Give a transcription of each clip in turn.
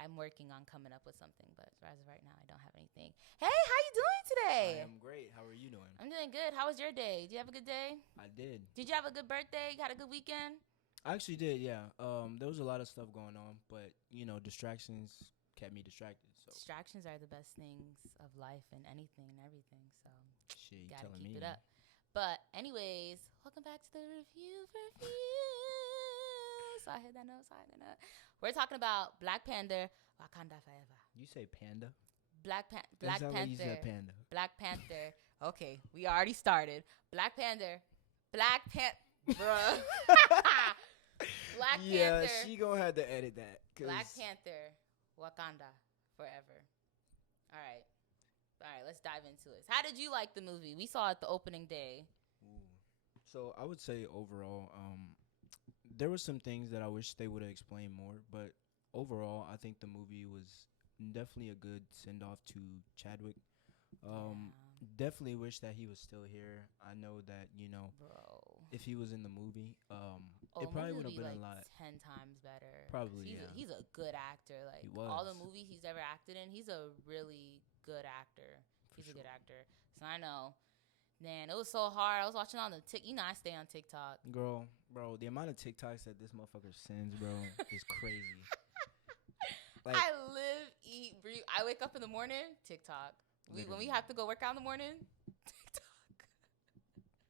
I'm working on coming up with something, but as of right now, I don't have anything. Hey, how you doing today? I am great. How are you doing? I'm doing good. How was your day? Did you have a good day? I did. Did you have a good birthday? You had a good weekend? I actually did, yeah. There was a lot of stuff going on, but distractions kept me distracted. So Distractions are the best things of life and anything and everything, so shit, you gotta telling keep me? it up. But anyways, welcome back to the review for review. So I hit that note. We're talking about Black Panther, Wakanda Forever. You say panda? Black Like Panther. you said panda. Black Panther. Okay, we already started. Black Panther. Bruh. Black Yeah, Panther. she gonna have to edit that. Black Panther. Wakanda Forever. All right, let's dive into this. How did you like the movie? We saw it the opening day. Ooh. So I would say overall, there were some things that I wish they would have explained more, but overall, I think the movie was definitely a good send off to Chadwick. Definitely wish that he was still here. I know that Bro. if he was in the movie, it probably would have have been like a lot. 10 times better. Probably, He's a good actor. Like he was. all the movies he's ever acted in, he's a really good actor. He's a good actor. So I know. Man, it was so hard. I was watching on the I stay on TikTok. Bro, the amount of TikToks that this motherfucker sends, bro, is crazy. Like, I live, eat, breathe. I wake up in the morning, TikTok. When we have to go work out in the morning, TikTok.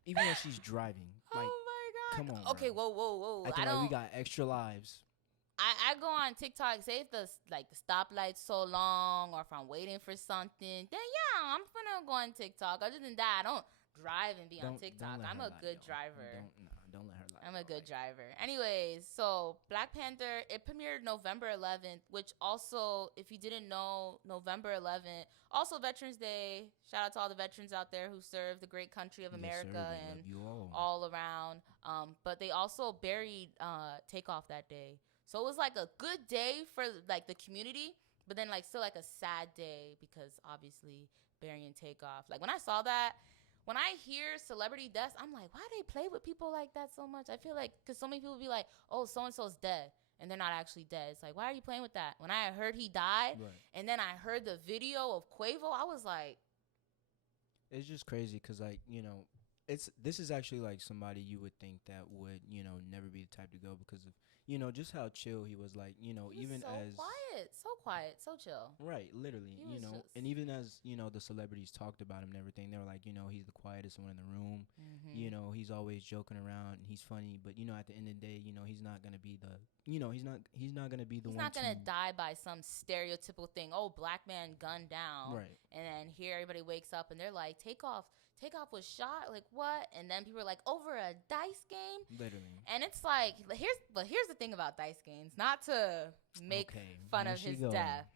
Even when she's driving. Like, oh my God. Come on. Okay, bro. whoa. I think we got extra lives. I go on TikTok, say if the stoplight's so long or if I'm waiting for something, then yeah, I'm gonna go on TikTok. Other than that, I don't drive and be on TikTok. I'm a good driver. Don't let her lie. I'm a good driver. Anyways, so Black Panther, it premiered November 11th, which also, if you didn't know, November 11th, also Veterans Day. Shout out to all the veterans out there who served the great country of America and all around. But they also buried Takeoff that day. So it was like a good day for like the community, but then like still like a sad day because obviously burying Takeoff. Like when I saw that, when I hear celebrity deaths, I'm like, why do they play with people like that so much? I feel like, because so many people be like, oh, so-and-so's dead, and they're not actually dead. It's like, why are you playing with that? When I heard he died, and then I heard the video of Quavo, I was like. It's just crazy because, like, this is actually like somebody you would think that would, never be the type to go because of, just how chill he was. Like, he even so as quiet, so chill. Right, literally, and even as the celebrities talked about him and everything, they were like, he's the quietest one in the room. Mm-hmm. He's always joking around and he's funny, but at the end of the day, he's not gonna be the, he's not gonna be the one. He's not gonna die by some stereotypical thing. Oh, black man gunned down, right? And then here everybody wakes up and they're like, Takeoff was shot. Like what? And then people are like, over a dice game. Literally. And it's like, here's the thing about dice games. Not to make fun of his death,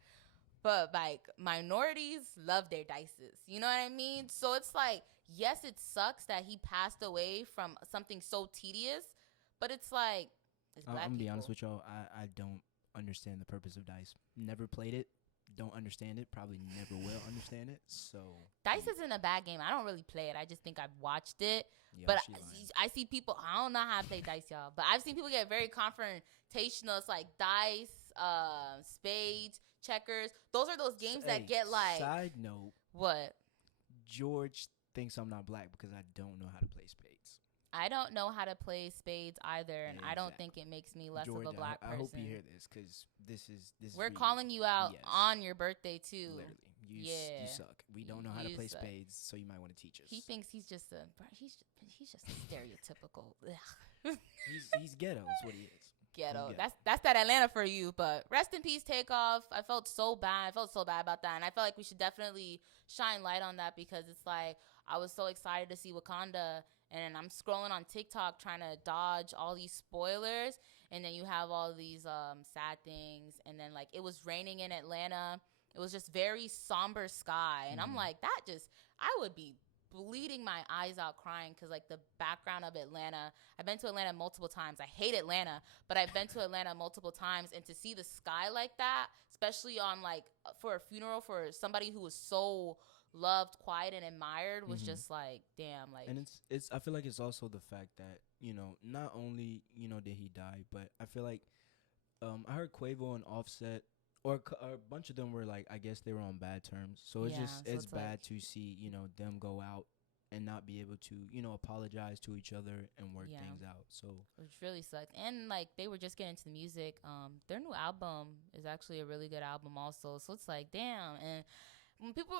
but like minorities love their dices. You know what I mean? So it's like, yes, it sucks that he passed away from something so tedious, but it's like, it's black I'm gonna be people. honest with y'all. I don't understand the purpose of dice. Never played it. Don't understand it. Probably never will understand it. So dice isn't a bad game. I don't really play it. I just think I've watched it. But I see people. I don't know how to play dice, y'all. But I've seen people get very confrontational. It's like dice, spades, checkers. Those are those games that get like. Side note. What? George thinks I'm not black because I don't know how to play spades. I don't know how to play spades either, and I don't think it makes me less George, of a black person. I hope you hear this because this is. We're calling you out on your birthday too. Literally, you suck. We don't know how to play spades, so you might want to teach us. He thinks he's just a stereotypical. he's ghetto. That's what he is. Ghetto. That's that Atlanta for you. But rest in peace, Takeoff. I felt so bad. About that, and I felt like we should definitely shine light on that because it's like I was so excited to see Wakanda. And I'm scrolling on TikTok trying to dodge all these spoilers. And then you have all these sad things. And then, like, it was raining in Atlanta. It was just very somber sky. And I'm like, I would be bleeding my eyes out crying because, like, the background of Atlanta. I've been to Atlanta multiple times. I hate Atlanta. But I've been to Atlanta multiple times. And to see the sky like that, especially on, like, for a funeral for somebody who was so loved, quiet, and admired was just like, damn. Like, and it's I feel like it's also the fact that not only did he die, but I feel like I heard Quavo and Offset or a bunch of them were like, I guess they were on bad terms. So it's Yeah, just so it's it's like, bad to see them go out and not be able to apologize to each other and work yeah, things out. So which really sucked. And like they were just getting into the music. Their new album is actually a really good album also. So it's like, damn. And when people,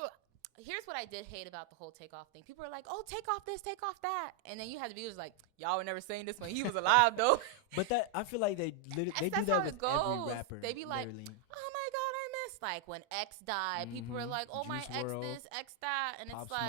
here's what I did hate about the whole Takeoff thing. People are like, oh, take off this, take off that. And then you had the viewers like, y'all were never saying this when he was alive though. but that I feel like they do That's that how with it every goes. rapper. They be like, Literally. oh my God, I missed. Like when X died, people were like, oh, my Juice X WRLD, this, X that. And Pop it's Smoke.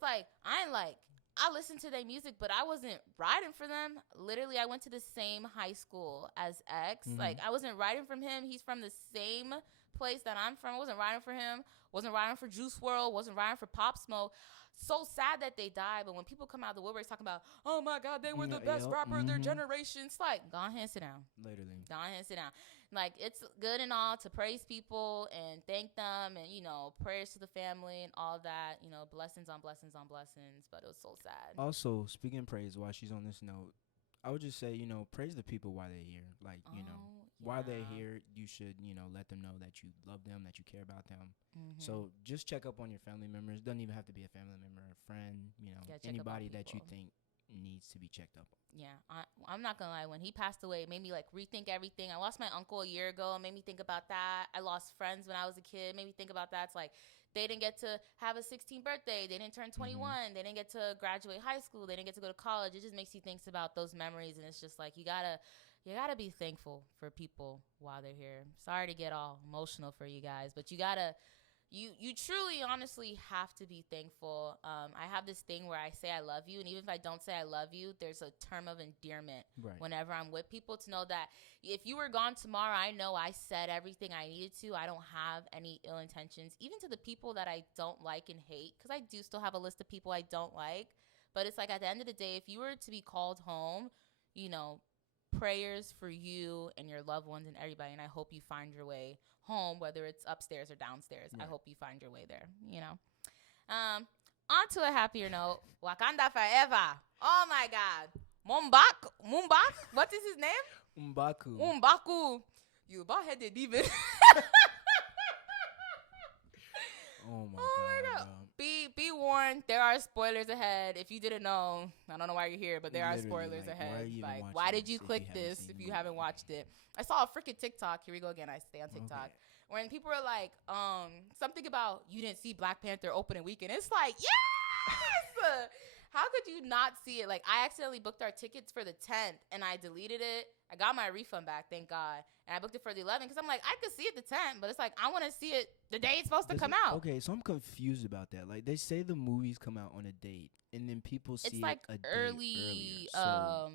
like, I ain't like, I listened to their music, but I wasn't writing for them. Literally, I went to the same high school as X. Like, I wasn't writing from him. He's from the same place that I'm from. I wasn't writing for him. Wasn't writing for Juice WRLD. Wasn't writing for Pop Smoke. So sad that they died, but when people come out of the woodworks talking about, oh my God, they were the best rapper of their generation, it's like, go ahead and sit down. Literally. Go ahead and sit down. Like, it's good and all to praise people and thank them and, prayers to the family and all that, blessings on blessings on blessings, but it was so sad. Also, speaking of praise, while she's on this note, I would just say, praise the people while they're here. Like, while they're here, you should, let them know that you love them, that you care about them. So just check up on your family members. Doesn't even have to be a family member, a friend, anybody that you think needs to be checked up on. Yeah, I'm not gonna lie. When he passed away, it made me like rethink everything. I lost my uncle a year ago. It made me think about that. I lost friends when I was a kid. It made me think about that. It's like they didn't get to have a 16th birthday. They didn't turn 21. They didn't get to graduate high school. They didn't get to go to college. It just makes you think about those memories, and it's just like you gotta be thankful for people while they're here. Sorry to get all emotional for you guys, but you gotta. You truly, honestly have to be thankful. I have this thing where I say I love you, and even if I don't say I love you, there's a term of endearment whenever I'm with people to know that if you were gone tomorrow, I know I said everything I needed to. I don't have any ill intentions, even to the people that I don't like and hate, because I do still have a list of people I don't like. But it's like at the end of the day, if you were to be called home, prayers for you and your loved ones and everybody, and I hope you find your way home, whether it's upstairs or downstairs. I hope you find your way there. On to a happier note, Wakanda Forever. Oh my God, Mumbak, what is his name? Umbaku. You about headed even. Oh my God. Be warned, there are spoilers ahead. If you didn't know, I don't know why you're here, but there are spoilers ahead. Why did you click this if you haven't watched it? I saw a freaking TikTok. Here we go again. I stay on TikTok. Okay. When people are like, something about you didn't see Black Panther opening weekend. It's like, yes! How could you not see it? Like, I accidentally booked our tickets for the 10th, and I deleted it. I got my refund back, thank God. And I booked it for the 11th because I'm like, I could see it the 10th, but it's like, I want to see it the day it's supposed to come out. Okay, so I'm confused about that. Like, they say the movies come out on a date, and then people see like it a early, day earlier.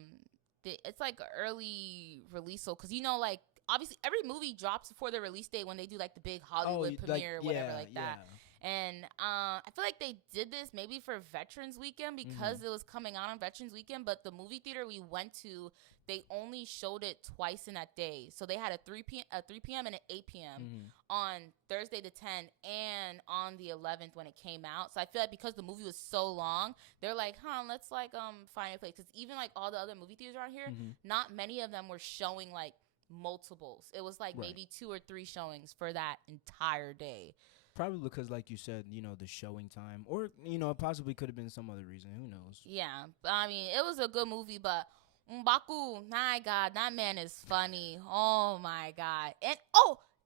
It's like early release. So, because, like, obviously, every movie drops before the release date when they do, like, the big Hollywood premiere or whatever like that. And I feel like they did this maybe for Veterans Weekend because it was coming out on Veterans Weekend. But the movie theater we went to, they only showed it twice in that day. So they had a 3 p.m. and an 8 p.m. On Thursday the 10th and on the 11th when it came out. So I feel like because the movie was so long, they're like, let's like find a place. Because even like all the other movie theaters around here, not many of them were showing like multiples. It was like maybe 2 or 3 showings for that entire day. Probably because, like you said, the showing time. Or, it possibly could have been some other reason. Who knows? Yeah. I mean, it was a good movie, but M'Baku, my God, that man is funny. Oh, my God. And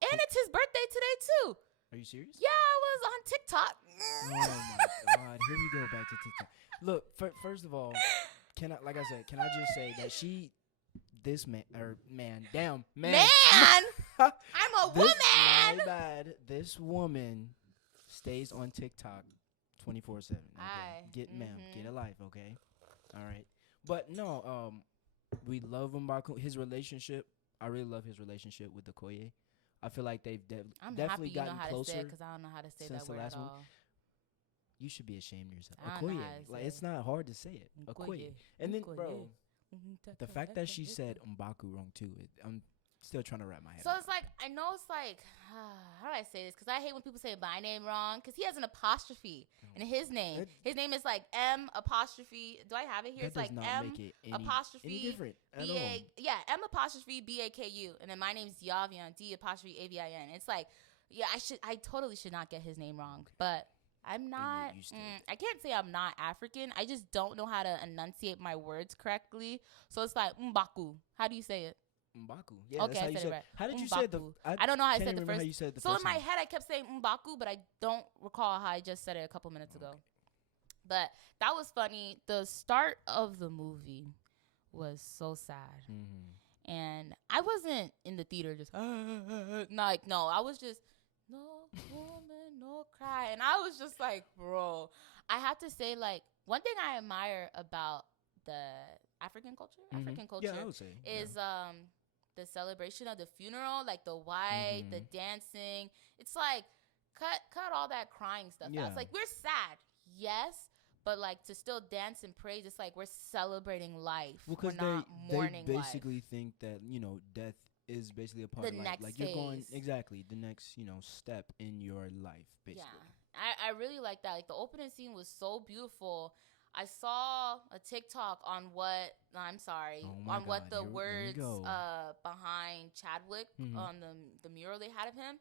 it's his birthday today, too. Are you serious? Yeah, I was on TikTok. Oh, my God. Here we go back to TikTok. Look, first of all, can I just say that this man, damn, man. I'm a woman. My bad. This woman stays on TikTok 24/7. Okay? Get a life, okay? All right. But no, we love M'Baku. His relationship, I really love his relationship with Okoye. I feel like they've definitely gotten closer. Because I don't know how to say that word at all. You should be ashamed of yourself. Okoye. Like, it's not hard to say it. Okoye. And then, bro, the fact that she said M'Baku wrong too. still trying to wrap my head. So it's like, I know it's like, how do I say this? Because I hate when people say my name wrong. Because he has an apostrophe in his name. His name is like M apostrophe. Do I have it here? It's like M apostrophe different B-A. Yeah, M apostrophe B-A-K-U. And then my name's Yavian, D apostrophe A-V-I-N. It's like, yeah, I totally should not get his name wrong. But I'm not, I can't say I'm not African. I just don't know how to enunciate my words correctly. So it's like Mbaku. How do you say it? Mbaku. Yeah, okay, that's how I said you it right. How did you Mbaku. say the? I don't know how I said the first. How you said the so first in my time. head, I kept saying Mbaku, but I don't recall how I just said it a couple minutes ago. But that was funny. The start of the movie was so sad, and I wasn't in the theater just like no. I was just no woman, no cry, and I was just like, bro. I have to say, like, one thing I admire about the African culture, yeah, I would say, is the celebration of the funeral, like the white, the dancing. It's like cut all that crying stuff out. It's like we're sad, yes, but like to still dance and praise. It's like we're celebrating life. We're not mourning they basically life. think that death is basically a part of life. Next like phase. You're going exactly the next step in your life. Basically, yeah, I really like that. Like the opening scene was so beautiful. I saw a TikTok on what the words behind Chadwick on the mural they had of him.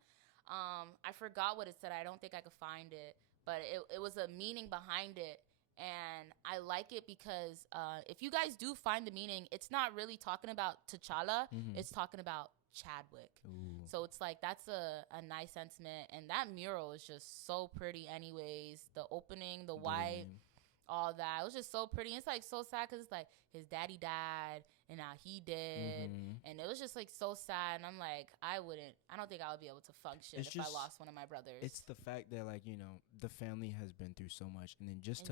I forgot what it said. I don't think I could find it, but it was a meaning behind it, and I like it because if you guys do find the meaning, it's not really talking about T'Challa. It's talking about Chadwick. Ooh. So it's like that's a nice sentiment, and that mural is just so pretty. Anyways, the opening, the white. All that. It was just so pretty. It's like so sad because it's like his daddy died and now he did. And it was just like so sad. And I'm like, I don't think I would be able to function if I lost one of my brothers. It's the fact that like, the family has been through so much. And then just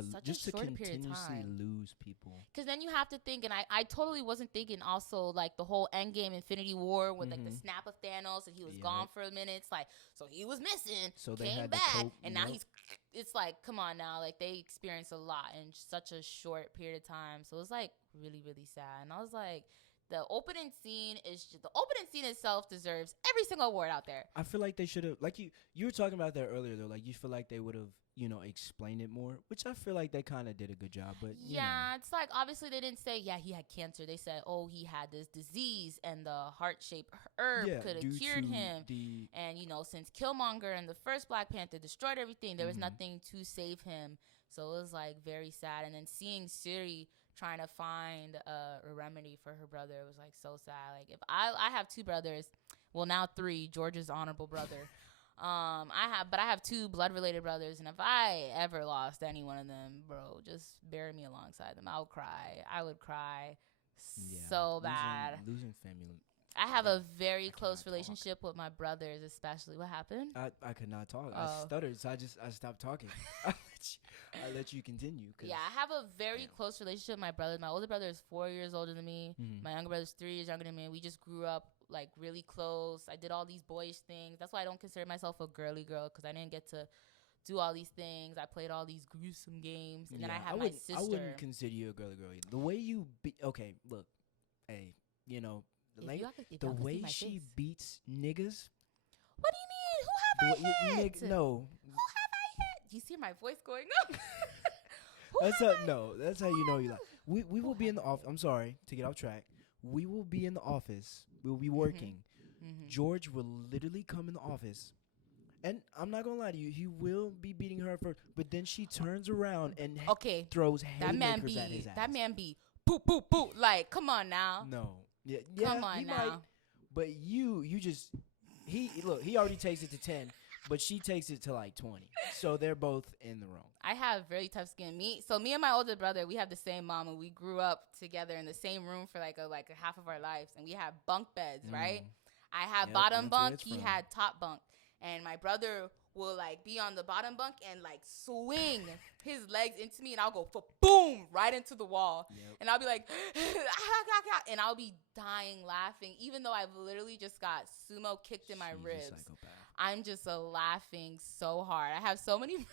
to continuously lose people. Because then you have to think, and I totally wasn't thinking also like the whole Endgame Infinity War with like the snap of Thanos and he was gone for a minute. It's like, so he was missing, so came back, and now it's like, come on now, like they experienced a lot in such a short period of time. So it was like really, really sad. And I was like, the opening scene itself deserves every single award out there. I feel like they should have, like you were talking about that earlier though, like you feel like they would have, explained it more, which I feel like they kind of did a good job. But it's like obviously they didn't say he had cancer. They said he had this disease and the heart-shaped herb could have cured him. And since Killmonger and the first Black Panther destroyed everything, there was nothing to save him. So it was like very sad. And then seeing Siri trying to find a remedy for her brother, it was like so sad. Like if I have two brothers, well now three, George's honorable brother. I have two blood related brothers, and if I ever lost any one of them, bro, just bury me alongside them. I would cry so bad. Losing family. I have a very close relationship with my brothers, especially. What happened? I could not talk. I stuttered, so I stopped talking. I let you continue. Yeah, I have a very close relationship with my brothers. My older brother is 4 years older than me. My younger brother is 3 years younger than me. We just grew up like really close. I did all these boyish things. That's why I don't consider myself a girly girl, because I didn't get to do all these things. I played all these gruesome games, and then I had my sister. I wouldn't consider you a girly girl either. The way you okay, look, hey, the way she beats niggas. What do you mean? Who have I hit? No. Who have I hit? You see my voice going up? That's how you know you like. We will be in the office. I'm sorry to get off track. We will be in the office. We'll be working. George will literally come in the office, and I'm not gonna lie to you, he will be beating her first. But then she turns around and throws haymakers at his ass. That man be boop boop boop. Like, come on now. No. Yeah, come on now. Might, but you just he already takes it to 10, but she takes it to like 20. So they're both in the wrong. I have very tough skin. Me and my older brother, we have the same mom, and we grew up together in the same room for like a half of our lives, and we have bunk beds, right? I have bottom bunk, he had top bunk, and my brother will like be on the bottom bunk and like swing his legs into me, and I'll go for boom right into the wall, and I'll be like and I'll be dying laughing, even though I've literally just got sumo kicked in my ribs. I'm just laughing so hard. I have so many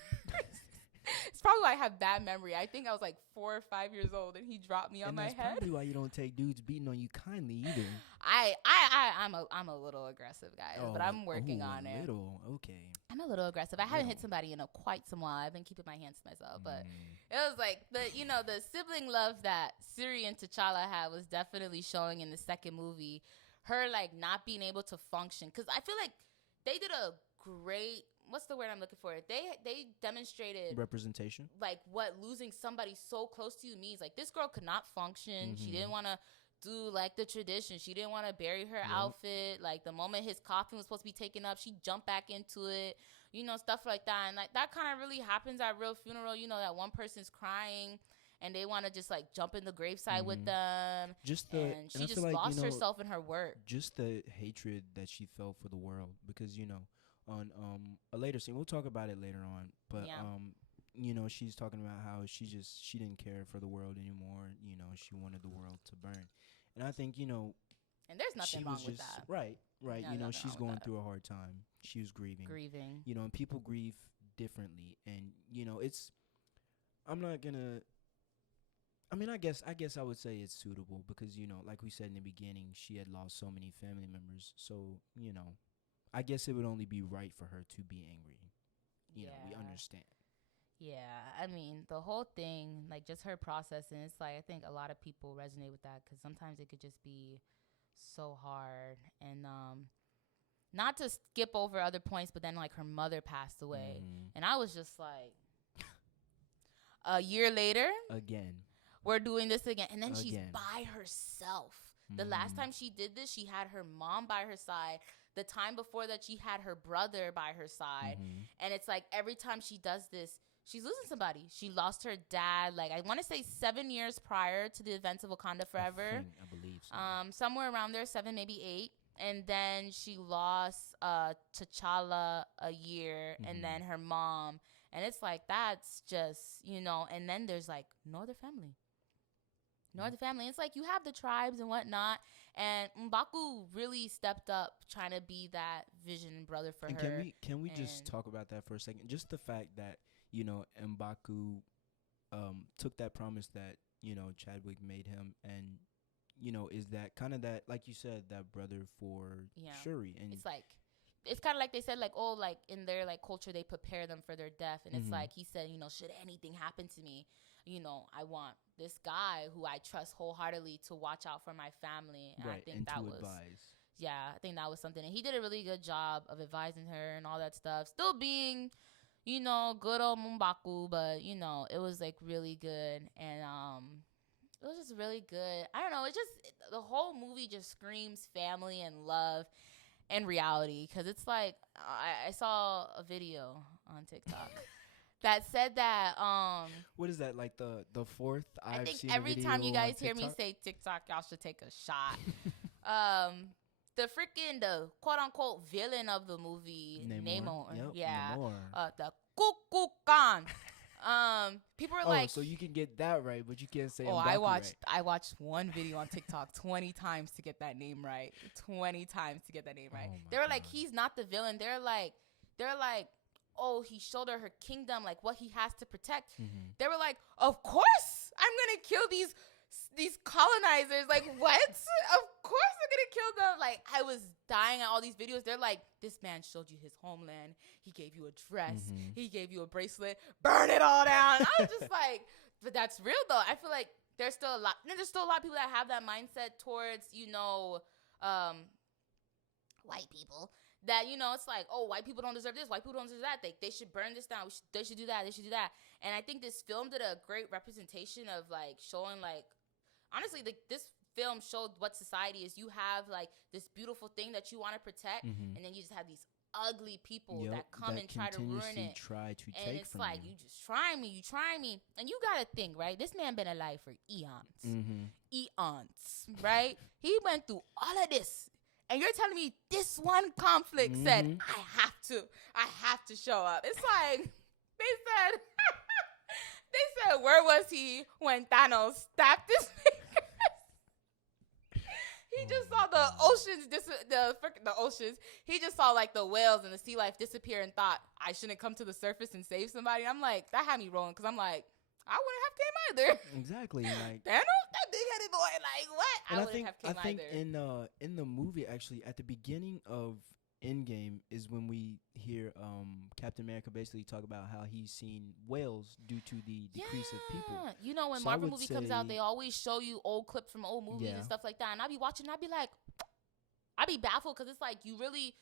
It's probably why I have bad memory. I think I was like 4 or 5 years old, and he dropped me on my head. And that's probably why you don't take dudes beating on you kindly either. I'm a little aggressive, guys, but I'm working on it. Okay. I'm a little aggressive. I haven't hit somebody in quite some while. I've been keeping my hands to myself, but it was like the sibling love that Suri and T'Challa had was definitely showing in the second movie. Her like not being able to function, because I feel like they did a great. What's the word I'm looking for? They demonstrated representation, like what losing somebody so close to you means. Like this girl could not function. She didn't want to do like the tradition. She didn't want to bury her outfit. Like the moment his coffin was supposed to be taken up, she jumped back into it. Stuff like that. And like that kind of really happens at real funeral. That one person's crying and they want to just like jump in the graveside with them. And she just lost herself in her work. Just the hatred that she felt for the world, because on a later scene, we'll talk about it later on, but she's talking about how she didn't care for the world anymore. She wanted the world to burn. And I think and there's nothing wrong with that. Right. No, she's going through a hard time. She was grieving. And people grieve differently, and it's I'm not gonna I mean, I guess I would say it's suitable because, like we said in the beginning, she had lost so many family members. So, I guess it would only be right for her to be angry. We understand. Yeah, I mean, the whole thing, like just her processing, it's like I think a lot of people resonate with that because sometimes it could just be so hard. And not to skip over other points, but then like her mother passed away. And I was just like, a year later, again, we're doing this again. And then she's by herself. The last time she did this, she had her mom by her side. The time before that, she had her brother by her side. And it's like every time she does this, she's losing somebody. She lost her dad, like I want to say 7 years prior to the events of Wakanda Forever. I believe so. Somewhere around there, 7, maybe 8. And then she lost T'Challa a year, and then her mom. And it's like, that's just, and then there's like no other family. No other family. It's like you have the tribes and whatnot. And M'Baku really stepped up trying to be that vision brother for her. Can we just talk about that for a second? Just the fact that, M'Baku took that promise that, Chadwick made him, and, is that kind of that, like you said, that brother for Shuri. And it's like, it's kind of like they said, like, oh, like in their like culture, they prepare them for their death. And it's like he said, should anything happen to me, I want this guy who I trust wholeheartedly to watch out for my family. And I think that was advise. Yeah, I think that was something. And he did a really good job of advising her and all that stuff. Still being, good old M'Baku, but, it was like really good. And it was just really good. I don't know. The whole movie just screams family and love and reality. Because it's like, I saw a video on TikTok. That said that what is that, like the fourth I I've think seen every time you guys hear me TikTok? say TikTok, y'all should take a shot. The quote unquote villain of the movie, Namor. Namor. The Kukulkan. People are like, so you can get that right, but you can't say I watched one video on TikTok 20 times to get that name right. 20 times to get that name right. They were like, he's not the villain. They're like, oh, he showed her kingdom, like what he has to protect. They were like, of course I'm gonna kill these colonizers. Like, what? Of course I'm gonna kill them. Like, I was dying at all these videos. They're like, this man showed you his homeland. He gave you a dress. He gave you a bracelet. Burn it all down. I was just like, but that's real though. I feel like there's still a lot of people that have that mindset towards, white people. That, it's like, oh, white people don't deserve this. White people don't deserve that. They should burn this down. They should do that. They should do that. And I think this film did a great representation of, like, showing, like, honestly, this film showed what society is. You have, like, this beautiful thing that you want to protect, and then you just have these ugly people that come and try to ruin it. And it's like, you just try me. And you got to think, right? This man been alive for eons. Eons, right? He went through all of this. And you're telling me this one conflict said, I have to show up. It's like, they said, where was he when Thanos stabbed his fingers? He He just saw the oceans, the oceans. He just saw like the whales and the sea life disappear and thought I shouldn't come to the surface and save somebody. I'm like, that had me rolling because I'm like, I wouldn't have came either. Exactly. Like Thanos, that big headed boy. Like what? and I wouldn't have came I think either. in the movie actually at the beginning of Endgame is when we hear Captain America basically talk about how he's seen whales due to the decrease of people. You know, when So Marvel movie comes out, they always show you old clips from old movies and stuff like that. And I'd be watching, I'd be like, I'd be baffled because it's like you really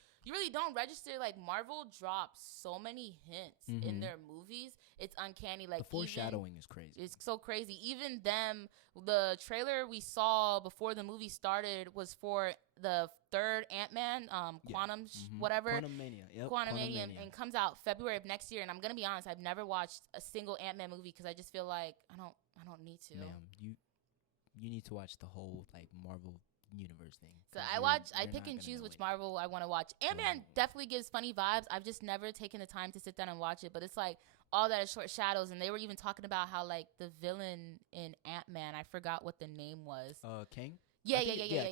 don't register. Like Marvel drops so many hints in their movies. It's uncanny. Like the foreshadowing is crazy. It's so crazy. Even them, the trailer we saw before the movie started was for the third Ant-Man, Quantum whatever. Quantumania. Yep. Quantumania and comes out February of next year. And I'm gonna be honest, I've never watched a single Ant-Man movie because I just feel like I don't need to. Ma'am, you need to watch the whole like Marvel universe thing. So I pick and choose which Marvel I want to watch. Ant-Man definitely gives funny vibes. I've just never taken the time to sit down and watch it, but it's like all that is short shadows. And they were even talking about how like the villain in Ant-Man, I forgot what the name was. Kang? Yeah.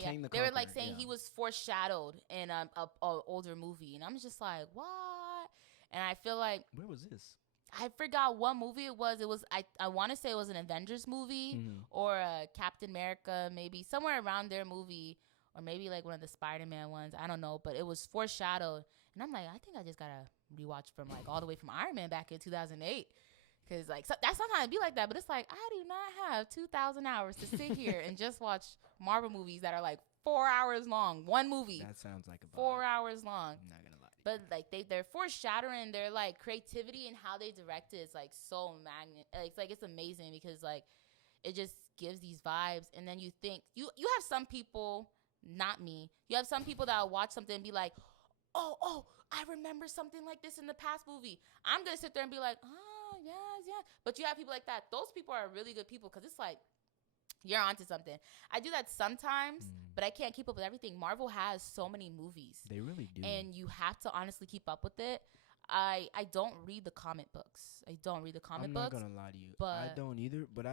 Kang the they were like Conqueror, saying he was foreshadowed in a older movie, and I'm just like, what? And I feel like, where was this? I forgot what movie it was. It was I want to say it was an Avengers movie or a Captain America, maybe somewhere around their movie, or maybe like one of the Spider-Man ones. I don't know, but it was foreshadowed, and I'm like, I think I just gotta rewatch from like all the way from Iron Man back in 2008, because like that sometimes be like that, but it's like I do not have 2,000 hours to sit here and just watch Marvel movies that are like 4 hours long. One movie. That sounds like a 4 hours long. I'm not gonna lie. But like they're foreshadowing their like creativity and how they direct it is like so it's amazing because like it just gives these vibes. And then you think you have some people, not me, you have some people that will watch something and be like, oh, I remember something like this in the past movie. I'm gonna sit there and be like, oh yeah. But you have people like that. Those people are really good people because it's like you're onto something. I do that sometimes, but I can't keep up with everything. Marvel has so many movies. They really do. And you have to honestly keep up with it. I don't read the comic books. I don't read the comic books. I'm not going to lie to you. But I don't either, but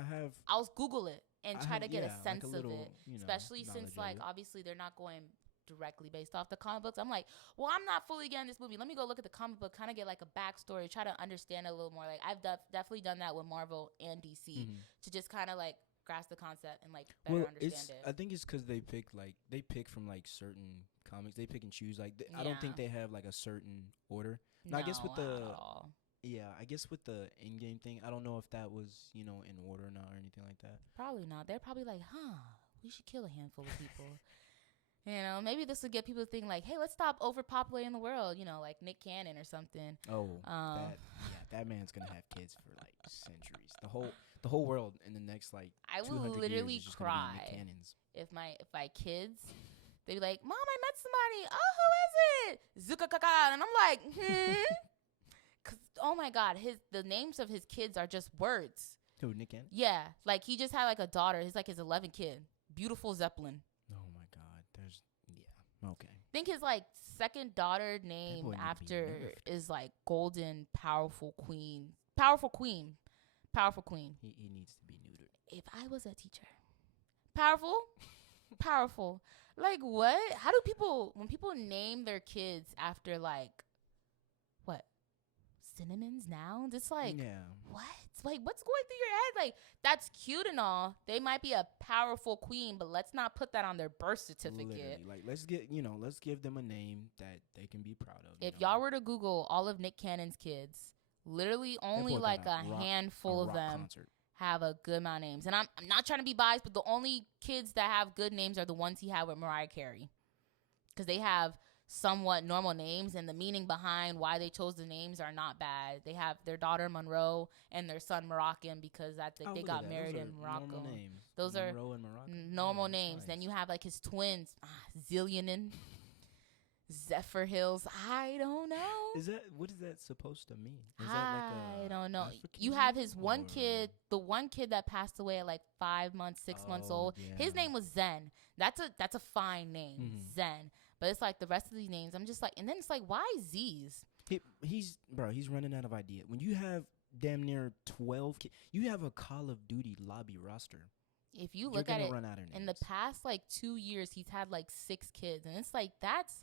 I'll Google it and try to get a sense like a little, of it. Especially since, like, obviously they're not going directly based off the comic books. I'm like, well, I'm not fully getting this movie. Let me go look at the comic book, kind of get, like, a backstory, try to understand it a little more. Like, I've definitely done that with Marvel and DC to just kind of, like, grasp the concept and like better understand it. I think it's because they pick from like certain comics. They pick and choose. Like I don't think they have like a certain order. No, I guess with I guess with the Endgame thing, I don't know if that was in order or not or anything like that. Probably not. They're probably like, we should kill a handful of people. Maybe this would get people to think like, hey, let's stop overpopulating the world. Like Nick Cannon or something. Oh, that man's gonna have kids for like centuries. The whole world in the next like I will literally cry if my kids, they'd be like, Mom, I met somebody. Oh, who is it? Zuka Kaka. And I'm like, Cause, oh my God, the names of his kids are just words. Who, Nick Cannon? Yeah, like he just had like a daughter. He's like his 11th kid. Beautiful Zeppelin. Oh my God, okay. I think his like second daughter named after is like Golden Powerful Queen. Powerful Queen. He needs to be neutered. If I was a teacher, powerful. Like what? How do when people name their kids after like what? Synonyms, nouns? It's like what? Like what's going through your head? Like that's cute and all. They might be a powerful queen, but let's not put that on their birth certificate. Literally, like let's give them a name that they can be proud of. If y'all were to Google all of Nick Cannon's kids, literally only like a handful of them have a good amount of names. And I'm not trying to be biased, but the only kids that have good names are the ones he had with Mariah Carey. Because they have somewhat normal names, and the meaning behind why they chose the names are not bad. They have their daughter Monroe and their son Moroccan because they got married in Morocco. Those are normal names. Then you have like his twins, Zillionin. Zephyr Hills. I don't know. What is that supposed to mean? I don't know. You have his one kid, the one kid that passed away at like 5 months, 6 months old. Yeah. His name was Zen. That's a fine name, Zen. But it's like the rest of these names, I'm just like, and then it's like, why Z's? He's running out of idea. When you have damn near 12 kids, you have a Call of Duty lobby roster. if you You're look at gonna it, run out of in the names. past like 2 years, he's had like 6 kids, and it's like that's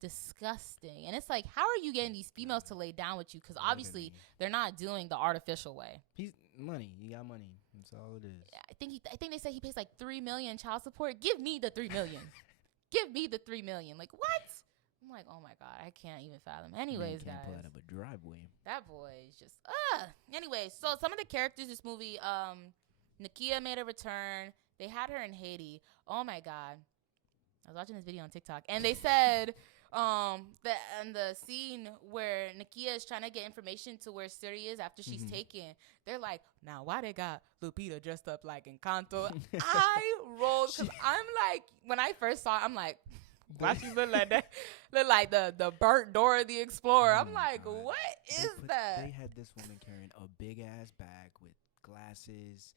disgusting. And it's like, how are you getting these females to lay down with you? Because obviously Literally. they're not doing the artificial way. He's money. He got money. That's all it is. I think they said he pays like $3 million child support. Give me the $3 million. Give me the $3 million. Like what? I'm like, oh my god, I can't even fathom. Anyways, Man can't guys, pull out of a driveway. that boy is just Anyways, so some of the characters in this movie, Nakia made a return. They had her in Haiti. Oh my god, I was watching this video on TikTok, and they said the scene where Nakia is trying to get information to where Siri is after she's taken, they're like, now why they got Lupita dressed up like Encanto? I rolled because I'm like, when I first saw it, I'm like, why she look like that? Look like the burnt Dora the Explorer. I'm like, God. what is that? They had this woman carrying a big ass bag with glasses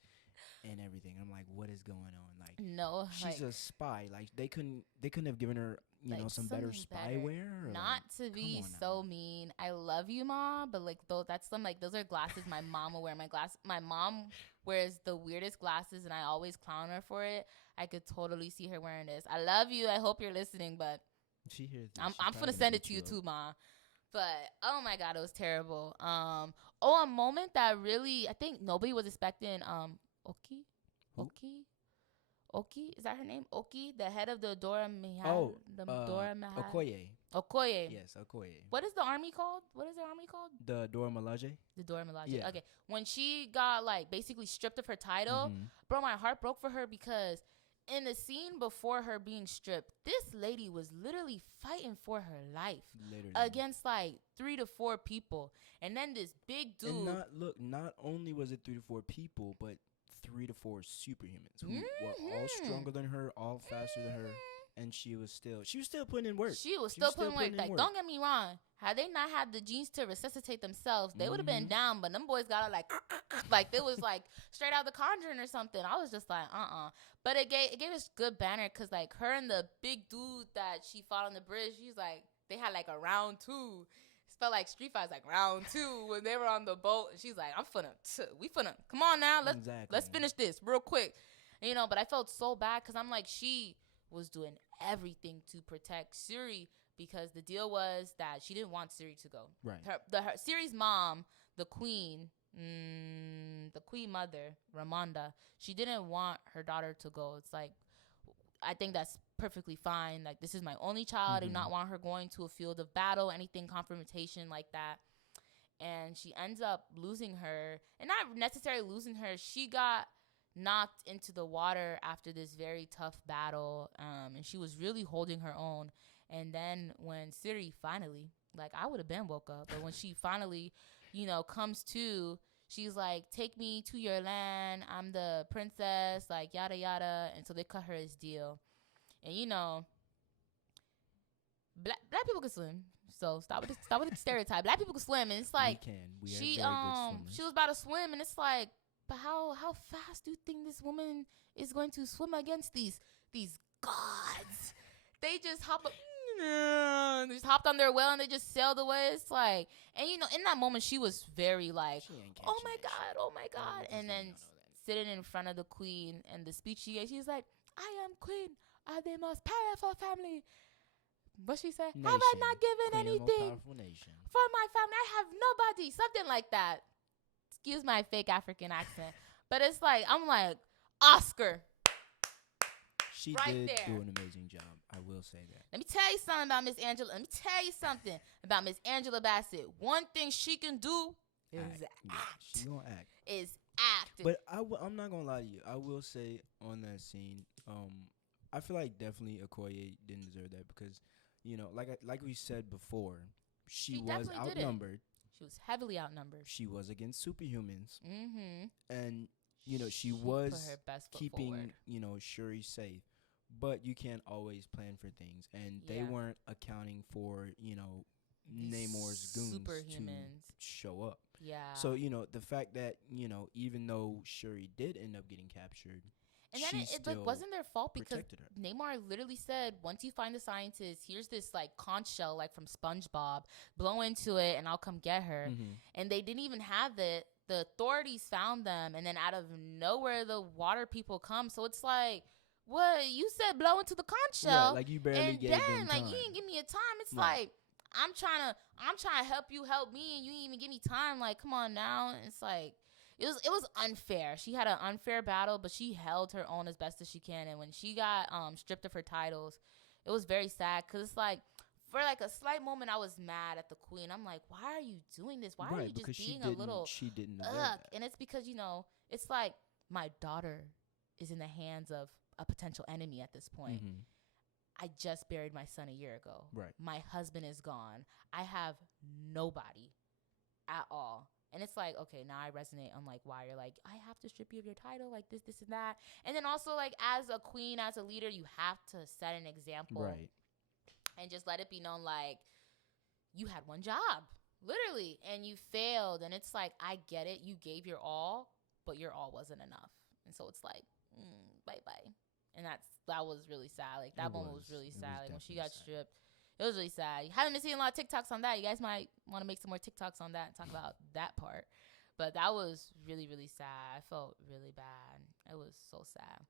and everything. I'm like, what is going on? Like, No, she's like, a spy. Like they couldn't have given her, like, some better something better. spyware. Or Not like, to be come on so now. mean. I love you, Mom, but like those are glasses my mom will wear. My mom wears the weirdest glasses, and I always clown her for it. I could totally see her wearing this. I love you. I hope you're listening, but She hears this. I'm She's probably gonna send it beat to you up. too, Ma. But oh my god, it was terrible. A moment that really I think nobody was expecting. Oki, Who? Oki, is that her name? Oki, the head of the Dora Milaje. Oh, Dora Milaje. Okoye. Okoye. Yes, Okoye. What is the army called? What is the army called? The Dora Milaje. The Dora Milaje. Yeah. Okay. When she got like basically stripped of her title, bro, my heart broke for her because in the scene before her being stripped, this lady was literally fighting for her life Literally. against like 3 to 4 people, and then this big dude. And not only was it 3 to 4 people, but 3 to 4 superhumans who were all stronger than her, all faster than her, and she was still putting in work. She was still putting work. Like, don't get me wrong. Had they not had the genes to resuscitate themselves, they would have been down. But them boys got her like it was like straight out the Conjuring or something. I was just like, But it gave us good banner because like her and the big dude that she fought on the bridge, she's like they had like a round 2. It felt like Street Fighter's like round 2 when they were on the boat, and she's like, we finna come on now, let's finish this real quick, But I felt so bad because I'm like, she was doing everything to protect Siri because the deal was that she didn't want Siri to go. Right. Her Siri's mom, the queen mother, Ramonda, she didn't want her daughter to go. It's like, I think that's perfectly fine. Like, this is my only child. I do not want her going to a field of battle, anything confrontation like that. And she ends up losing her, and not necessarily losing her. She got knocked into the water after this very tough battle, and she was really holding her own. And then when Siri finally, like, I would have been woke up, but when she finally, comes to, she's like, take me to your land, I'm the princess, like, yada yada. And so they cut her his deal. And black people can swim, so stop with the stereotype. Black people can swim, and it's like we are she very good swimmers. she was about to swim, and it's like, but how fast do you think this woman is going to swim against these gods? They just hopped on their whale and they just sailed away. It's like, and in that moment she was very like, oh my god, and then sitting in front of the queen and the speech she gave, she's like, I am queen of the most powerful family. What she said? Have I not given anything for my family? I have nobody. Something like that. Excuse my fake African accent. But it's like, I'm like, Oscar. She right did there. do an amazing job. I will say that. Let me tell you something about Miss Angela. Let me tell you something about Miss Angela Bassett. One thing she can do is act. She gonna act. Is act. But I'm not gonna lie to you. I will say on that scene, I feel like definitely Okoye didn't deserve that because, like we said before, she was outnumbered. She was heavily outnumbered. She was against superhumans. Mm-hmm. And, she was put her best foot keeping, forward. Shuri safe. But you can't always plan for things. And they weren't accounting for, Namor's goons to show up. Yeah. So, the fact that, even though Shuri did end up getting captured, and then it wasn't their fault because her. Namor literally said, once you find the scientist, here's this like conch shell like from SpongeBob, blow into it and I'll come get her. Mm-hmm. And they didn't even have the authorities found them, and then out of nowhere the water people come. So it's like, what you said, blow into the conch shell, Like you barely and gave then them like time. you didn't give me a time. It's like I'm trying to help you help me, and you didn't even give me time. Like, come on now. It's like it was unfair. She had an unfair battle, but she held her own as best as she can. And when she got stripped of her titles, it was very sad, because it's like, for like a slight moment, I was mad at the queen. I'm like, why are you doing this? Why are you just being a little she didn't And it's because, it's like my daughter is in the hands of a potential enemy at this point. I just buried my son a year ago. Right. My husband is gone. I have nobody at all. And it's like, okay, now I resonate on like why you're like, I have to strip you of your title, like this and that. And then also, like, as a queen, as a leader, you have to set an example. Right. And just let it be known, like, you had one job, literally, and you failed. And it's like, I get it. You gave your all, but your all wasn't enough. And so it's like, bye-bye. And that was really sad. Like, that moment was really sad. Like, when she got stripped, it was really sad. You haven't been seeing a lot of TikToks on that. You guys might want to make some more TikToks on that and talk about that part. But that was really, really sad. I felt really bad. It was so sad.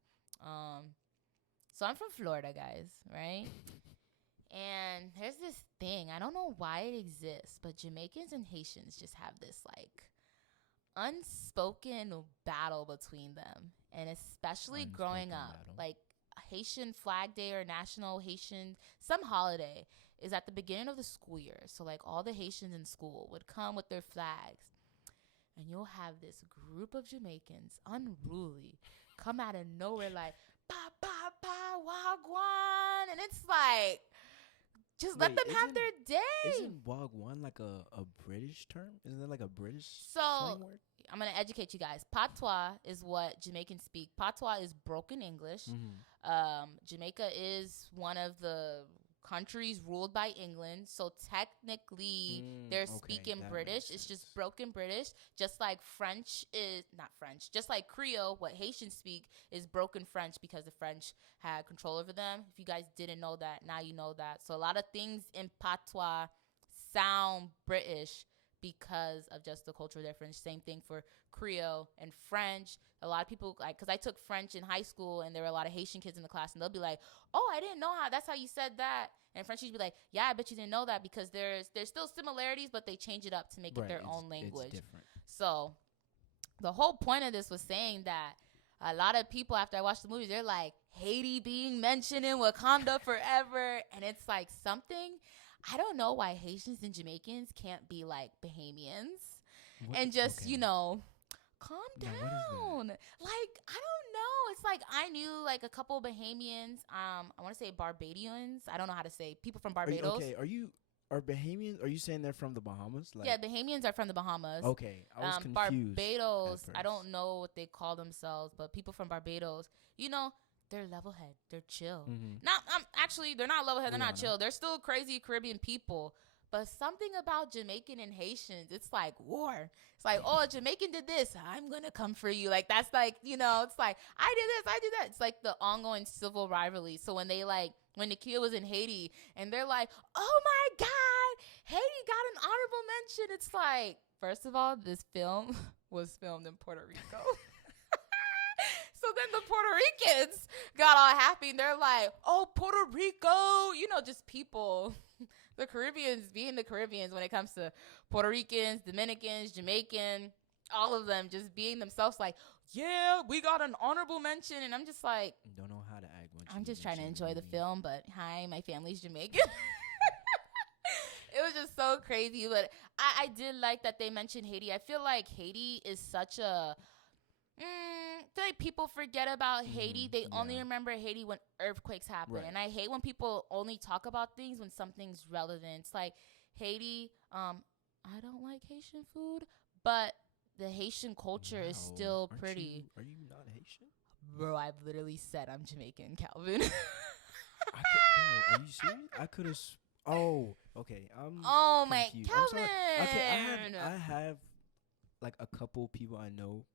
So I'm from Florida, guys, right? And there's this thing. I don't know why it exists, but Jamaicans and Haitians just have this, like, unspoken battle between them. And especially growing up, like, Haitian Flag Day or National Haitian, some holiday is at the beginning of the school year. So, like, all the Haitians in school would come with their flags. And you'll have this group of Jamaicans, unruly, come out of nowhere like, ba, ba, ba, wagwan. And it's like, just let them have their day. Isn't wagwan like a British term? Isn't that like a British slang word? I'm going to educate you guys. Patois is what Jamaicans speak. Patois is broken English. Jamaica is one of the countries ruled by England. So technically, they're speaking British. It's just broken British. Just like French is, not French, just like Creole, what Haitians speak is broken French, because the French had control over them. If you guys didn't know that, now you know that. So a lot of things in Patois sound British because of just the cultural difference. Same thing for Creole and French. A lot of people, like, because I took French in high school, and there were a lot of Haitian kids in the class, and they'll be like, oh, I didn't know that's how you said that. And French would be like, yeah, I bet you didn't know that, because there's still similarities, but they change it up to make it their own language. It's different. So the whole point of this was saying that a lot of people, after I watched the movie, they're like, Haiti being mentioned in Wakanda Forever. And it's like something, I don't know why Haitians and Jamaicans can't be like Bahamians and just, calm down. Like, I don't know. It's like, I knew like a couple Bahamians. I want to say Barbadians. I don't know how to say people from Barbados. Are Bahamians? Are you saying they're from the Bahamas? Like, yeah, Bahamians are from the Bahamas. Okay, I was confused. Barbados, I don't know what they call themselves, but people from Barbados, they're level head. They're chill. Actually, they're not level head. They're not chill. They're still crazy Caribbean people. But something about Jamaican and Haitians, it's like war. It's like, oh, Jamaican did this, I'm going to come for you. Like, that's like, it's like, I did this, I did that. It's like the ongoing civil rivalry. So when when Nakia was in Haiti, and they're like, oh my God, Haiti got an honorable mention. It's like, first of all, this film was filmed in Puerto Rico. So then the Puerto Ricans got all happy, and they're like, oh, Puerto Rico, just people. The Caribbeans being the Caribbeans when it comes to Puerto Ricans, Dominicans, Jamaican, all of them just being themselves, like, yeah, we got an honorable mention. And I'm just like, don't know how to act. I'm just trying to enjoy the film, but hi, my family's Jamaican. It was just so crazy. But I did like that they mentioned Haiti. I feel like Haiti is such a... I feel like people forget about Haiti. They only remember Haiti when earthquakes happen. Right. And I hate when people only talk about things when something's relevant. It's like Haiti, I don't like Haitian food, but the Haitian culture is still pretty. Are you not Haitian? Bro, I've literally said I'm Jamaican, Calvin. Are you serious? I could have... Oh, okay. Oh, my Calvin. Calvin. I have like a couple people I know,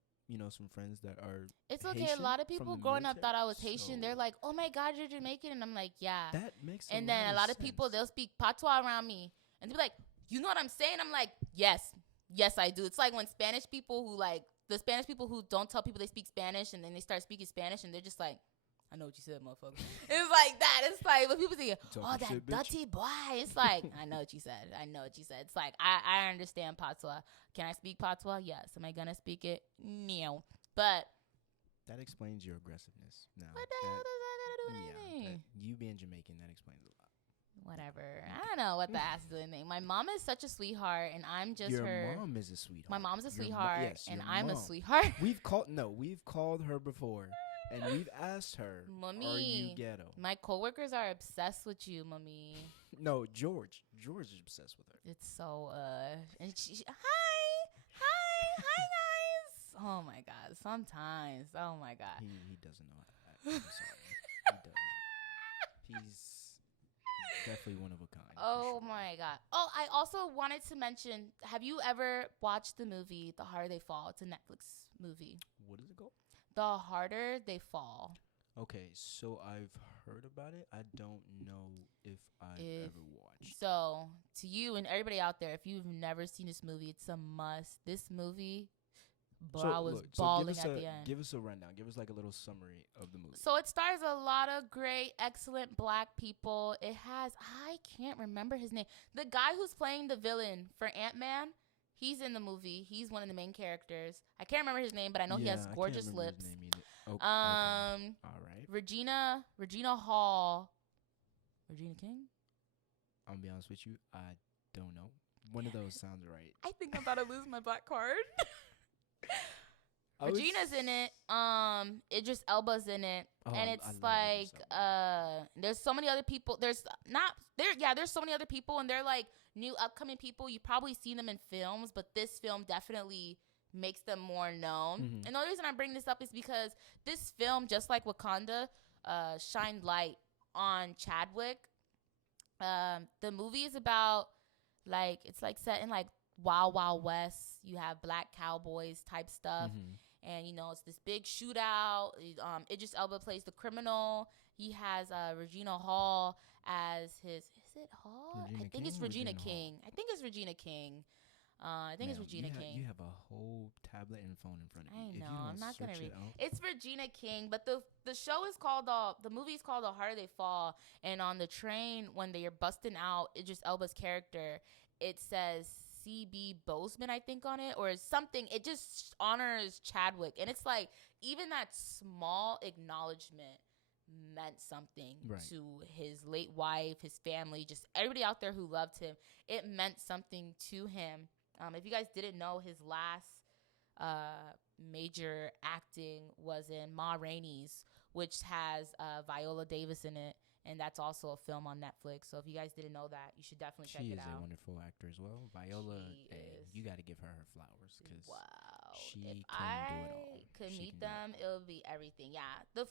some friends that are It's okay. Haitian a lot of people growing up thought I was Haitian. so They're like, oh my God, you're Jamaican. And I'm like, yeah. that makes And then a lot of people, they'll speak patois around me. And they'll be like, you know what I'm saying? I'm like, yes, Yes, I do. It's like when Spanish people who like the Spanish people who don't tell people they speak Spanish and then they start speaking Spanish and they're just like, I know what you said, motherfucker. It's like that. It's like when people say, oh, that shit, dirty boy. It's like, I know what you said. I know what you said. It's like, I understand patois. Can I speak patois? Yes. Am I going to speak it? No. But that explains your aggressiveness. Now, what the hell does that got to do with anything? You being Jamaican, that explains a lot. Whatever. I don't know what that has to do with anything. My mom is such a sweetheart, and I'm just your her. Your mom is a sweetheart. My mom's a sweetheart, yes, and I'm a sweetheart. We've called her before, and we've asked her, Mommy, are you ghetto? My coworkers are obsessed with you, Mommy. No, George is obsessed with her. It's so, and she hi guys. Oh my God, sometimes. Oh my God. He doesn't know how to act. I'm sorry. He doesn't. He's definitely one of a kind. Oh my God. Oh, I also wanted to mention, have you ever watched the movie The Harder They Fall? It's a Netflix movie. What is it called? The Harder They Fall. Okay, so I've heard about it. I don't know if I've ever watched. So, to you and everybody out there, if you've never seen this movie, it's a must. This movie, I was bawling at the end. Give us a rundown. Give us like a little summary of the movie. So it stars a lot of great, excellent black people. It has, I can't remember his name. The guy who's playing the villain for Ant-Man, he's in the movie. He's one of the main characters. I can't remember his name, but I know he has gorgeous lips. His name either. Okay. All right. Regina Hall. Regina King? I'll be honest with you. I don't know. One of those sounds right. I think I'm about to lose my black card. Regina's in it. Idris Elba's in it, and it's like there's so many other people. There's so many other people, and they're like new upcoming people. You've probably seen them in films, but this film definitely makes them more known. Mm-hmm. And the only reason I bring this up is because this film, just like Wakanda, shined light on Chadwick. The movie is about it's like set in like Wild Wild West. You have black cowboys type stuff. Mm-hmm. And, it's this big shootout. Idris Elba plays the criminal. He has Regina Hall as his... Is it Hall? I think it's Regina King. I think it's Regina King. You have a whole tablet and phone in front of you. I know. I'm not going to read. It's Regina King. But the show is called... The movie is called The Harder They Fall. And on the train, when they're busting out Idris Elba's character, it says... C.B. Boseman, I think, on it, or something. It just honors Chadwick, and it's like even that small acknowledgement meant something to his late wife, his family, just everybody out there who loved him. It meant something to him. If you guys didn't know, his last major acting was in Ma Rainey's, which has Viola Davis in it. And that's also a film on Netflix. So if you guys didn't know that, you should definitely check it out. She is a wonderful actor as well. Viola, you got to give her flowers. Cause she can do it all. If I could meet them, it would be everything. Yeah. The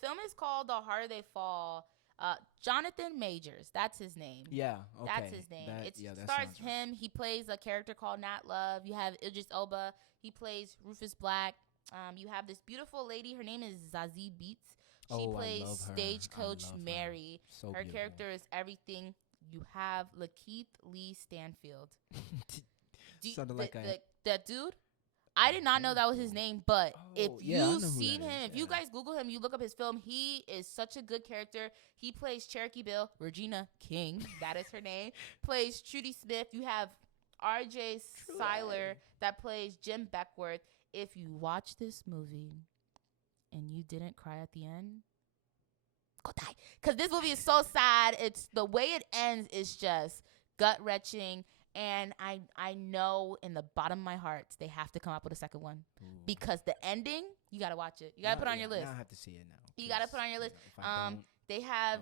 film is called The Harder They Fall. Jonathan Majors. That's his name. Yeah. Okay. That's his name. It stars him. Right. He plays a character called Nat Love. You have Idris Elba. He plays Rufus Black. You have this beautiful lady. Her name is Zazie Beetz. She plays Stagecoach Mary. So her character is everything. You have Lakeith Lee Stanfield. Sounded like that dude. I did not know that was his name, but if you've seen him, if you guys Google him, you look up his film, he is such a good character. He plays Cherokee Bill. Regina King, that is her name, plays Trudy Smith. You have R.J. Seiler that plays Jim Beckworth. If you watch this movie and you didn't cry at the end, go die. Because this movie is so sad. It's the way it ends is just gut-wrenching. And I know in the bottom of my heart they have to come up with a second one. Ooh. Because the ending, you got to watch it. You got to put it on your list. Now I have to see it now. You got to put it on your list. They have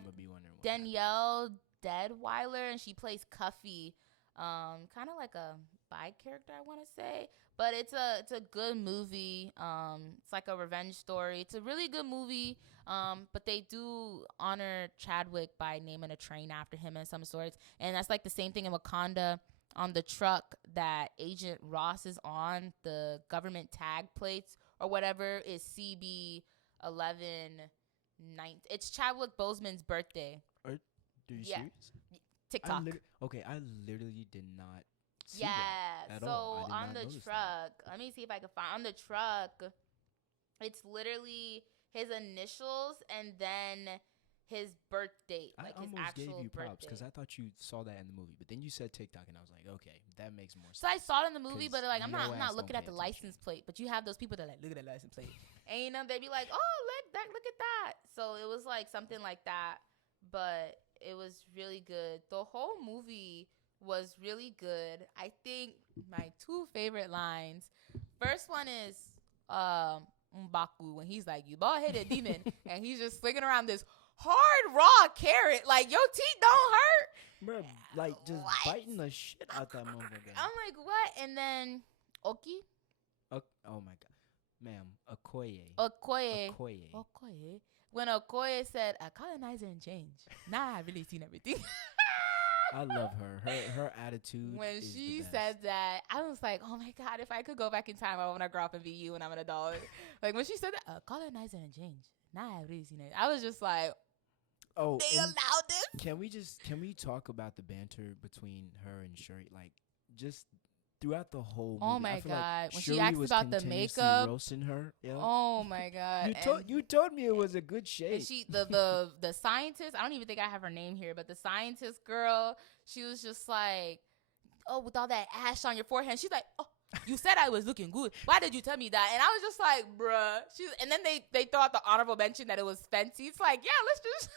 Danielle Deadweiler, and she plays Cuffy. Kind of like a bi character, I want to say. But it's a good movie. It's like a revenge story. It's a really good movie. But they do honor Chadwick by naming a train after him in some sorts. And that's like the same thing in Wakanda. On the truck that Agent Ross is on, the government tag plates or whatever is CB 11/9. It's Chadwick Boseman's birthday. Are you serious? TikTok. I literally did not see that at all. I did on not the notice truck, let me see if I can find on the truck. It's literally his initials and then his birth date, I like his almost gave actual you props birthday. because I thought you saw that in the movie, but then you said TikTok, and I was like, okay, that makes more sense. So I saw it in the movie, 'Cause but like I'm yo not ass don't looking at pay the attention. license plate. But you have those people that like look at the license plate, and you know they be like, oh look at that. So it was like something like that, but it was really good. The whole movie was really good. I think my two favorite lines. First one is M'Baku when he's like, you bald headed demon, and he's just slinging around this hard raw carrot. Like your teeth don't hurt. Bro, like just What? biting the shit out that motherfucker. I'm like, what? And then Oki, Oh my god, ma'am, Okoye. Okoye, Okoye. Okoye. When Okoye said, "A colonizer and change," now I've really seen everything. I love her. Her attitude. When is she the best. said that, I was like, "Oh my god! If I could go back in time, I want to grow up and be you when I'm an adult." Like when she said that, "A colonizer and change," now I've really seen it. I was just like, "Oh, they allowed this." Can we talk about the banter between her and Shuri? Like just throughout the whole movie. Oh my I feel god! like When Shuri she asked was about the continuously makeup, roasting her. Yeah. oh my god! You told me it was a good shade. And she the scientist, I don't even think I have her name here, but the scientist girl, she was just like, oh, with all that ash on your forehead. She's like, oh, you said I was looking good. Why did you tell me that? And I was just like, bruh. And then they throw out the honorable mention that it was Fenty. It's like, yeah, let's just.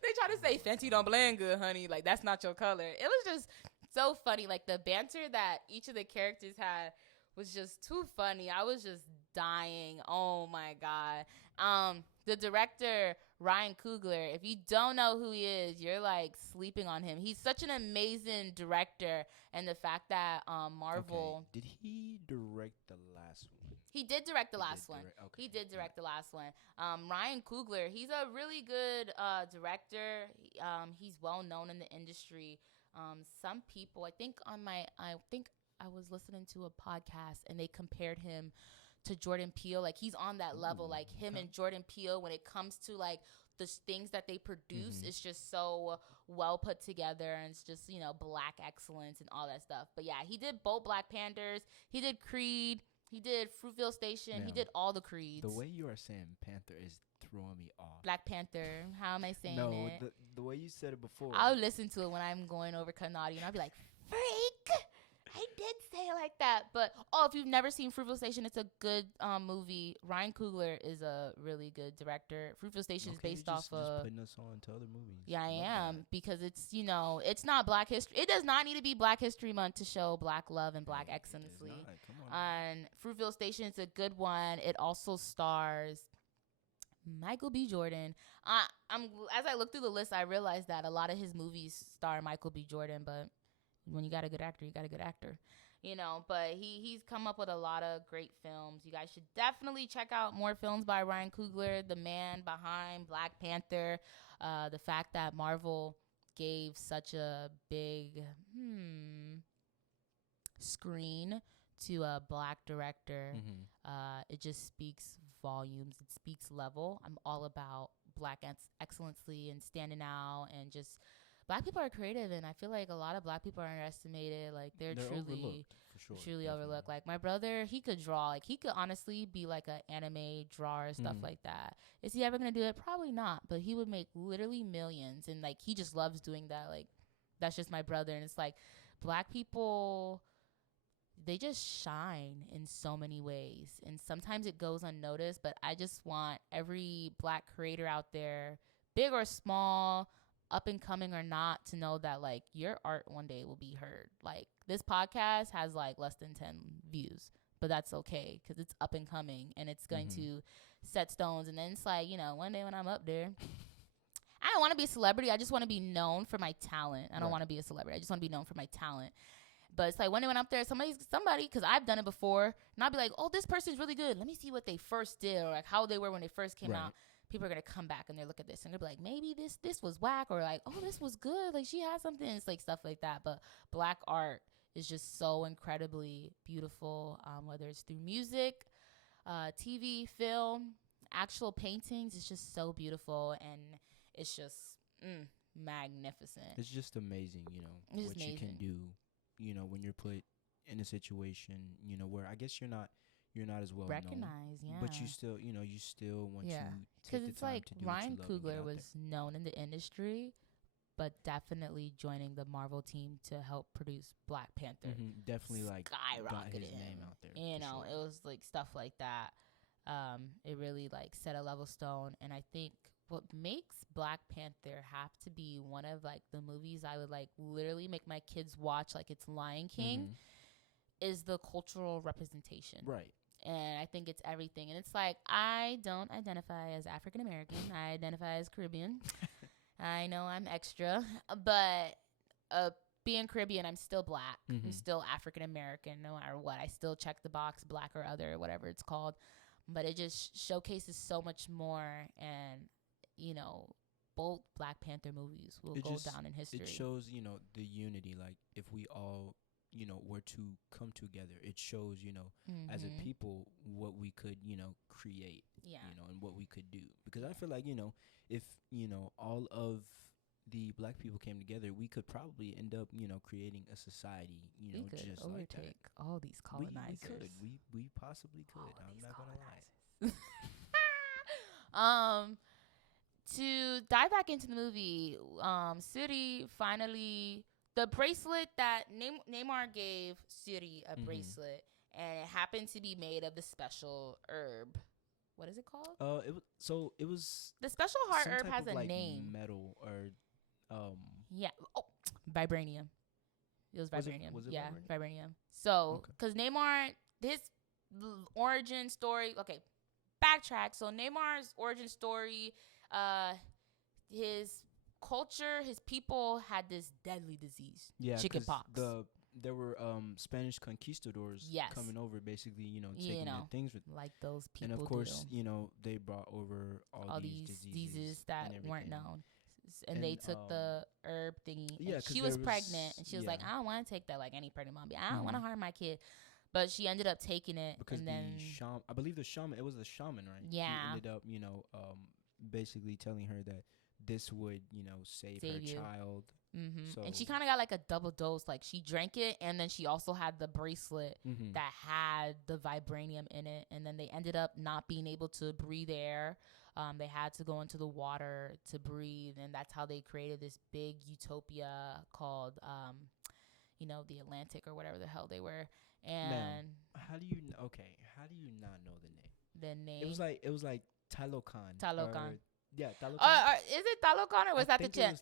They try to say Fenty don't blend good, honey. Like that's not your color. It was just so funny. Like the banter that each of the characters had was just too funny. I was just dying. Oh my god. The director Ryan Coogler, if you don't know who he is, you're like sleeping on him. He's such an amazing director, and the fact that Marvel. Okay. Did he direct the last one? He did direct the last one. He did direct the last one. Ryan Coogler, he's a really good director. He's well known in the industry. Some people, I think I was listening to a podcast and they compared him to Jordan Peele. Like he's on that level. Like him and Jordan Peele, when it comes to like the things that they produce, it's just so well put together, and it's just, you know, black excellence and all that stuff. But yeah, he did both Black Panthers. He did Creed. He did Fruitvale Station. Now, he did all the Creeds. The way you are saying Panther is throwing me off. Black Panther. How am I saying it? No, the way you said it before. I'll listen to it when I'm going over Kanadi, and I'll be like, freak! I did say it like that. But, if you've never seen Fruitvale Station, it's a good movie. Ryan Coogler is a really good director. Fruitvale Station is based off of... just putting us on to other movies. Yeah, I am. Because it's, you know, it's not Black History. It does not need to be Black History Month to show Black love and Black excellence. Come on. And Fruitvale Station is a good one. It also stars Michael B. Jordan. As I look through the list, I realized that a lot of his movies star Michael B. Jordan, but when you got a good actor, you got a good actor, you know. But he's come up with a lot of great films. You guys should definitely check out more films by Ryan Coogler, the man behind Black Panther. The fact that Marvel gave such a big screen to a black director, it just speaks volumes. It speaks level. I'm all about black excellency and standing out, and just black people are creative, and I feel like a lot of black people are underestimated. Like they're truly overlooked, for sure, truly overlooked. Like my brother, he could draw. Like he could honestly be like an anime drawer, stuff like that. Is he ever gonna do it? Probably not. But he would make literally millions, and like he just loves doing that. Like that's just my brother, and it's like black people, they just shine in so many ways, and sometimes it goes unnoticed. But I just want every black creator out there, big or small, up and coming or not, to know that like your art one day will be heard. Like this podcast has like less than 10 views, but that's okay because it's up and coming, and it's going to set stones. And then it's like, you know, one day when I'm up there, I don't want to be a celebrity. I just want to be known for my talent. I don't want to be a celebrity. I just want to be known for my talent. But it's like one day when I'm up there, somebody, because I've done it before, and I'll be like, oh, this person's really good. Let me see what they first did, or like how they were when they first came out. People are going to come back and they look at this and they'll be like, maybe this was whack, or like, oh, this was good. Like she has something. It's like stuff like that. But black art is just so incredibly beautiful, whether it's through music, TV, film, actual paintings. It's just so beautiful. And it's just, magnificent. It's just amazing, you know, It's what you can do, you know, when you're put in a situation, you know, where I guess you're not as well known, Recognized, yeah. but you still, you know, you still want Yeah. to Because take the it's time like to do what Ryan you love and get Coogler out was known in the industry, but definitely joining the Marvel team to help produce Black Panther. there. Definitely like got Skyrocketed his him. name out there. You for know, sure. it was like stuff like that. It really like set a level stone, and I think what makes Black Panther have to be one of like the movies I would like literally make my kids watch like it's Lion King is the cultural representation. Right. And I think it's everything. And it's like, I don't identify as African American. I identify as Caribbean. I know I'm extra, but being Caribbean, I'm still Black. I'm still African American, no matter what. I still check the box, Black or other, whatever it's called. But it just showcases so much more. And, you know, both Black Panther movies will go down in history. It shows, you know, the unity. Like, if we all, you know, were to come together, it shows, you know, as a people, what we could, you know, create, you know, and what we could do. Because I feel like, you know, if, you know, all of the Black people came together, we could probably end up, you know, creating a society, you know, just like overtake that. all these colonizers. We could. We possibly could. I'm not going to lie. To dive back into the movie, Suri finally, the bracelet that Neymar gave Suri a bracelet, and it happened to be made of the special herb. What is it called? It was the special heart some herb type has of a like name. metal or Yeah. Oh, vibranium. It was vibranium. Was it yeah, vibranium. So, because Neymar, his origin story. Okay, backtrack. So Neymar's origin story, his culture, his people had this deadly disease, chickenpox. There were Spanish conquistadors coming over, basically, you know, taking their things with, like those people. And of course, you know, they brought over all these diseases that weren't known. And they took the herb thingy. Yeah, and she was pregnant, and she was like, I don't want to take that like any pregnant mom. I don't want to harm my kid. But she ended up taking it. Because and then I believe the shaman, it was the shaman, right? Yeah. He ended up, you know, basically telling her that this would, you know, save her child. So, and she kind of got like a double dose. Like, she drank it, and then she also had the bracelet that had the vibranium in it. And then they ended up not being able to breathe air. They had to go into the water to breathe, and that's how they created this big utopia called, you know, the Atlantic or whatever the hell they were. And now, how do you not know the name? The name. It was like Talocan. Talocan. Yeah, Talocan. Is it Talocan or was that the chant?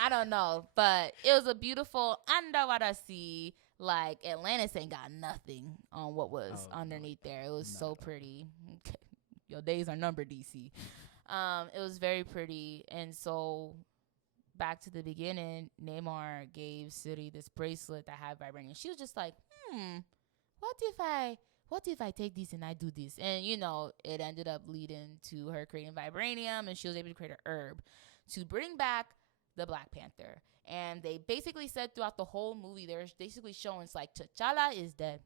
I don't know, but it was a beautiful underwater sea. Like, Atlantis ain't got nothing on what was underneath there. It was so pretty. Your days are numbered, DC. It was very pretty. And so, back to the beginning, Neymar gave Suri this bracelet that had vibranium. She was just like, what if I take this and I do this? And, you know, it ended up leading to her creating vibranium, and she was able to create an herb to bring back the Black Panther. And they basically said throughout the whole movie, they're basically showing it's like T'Challa is dead,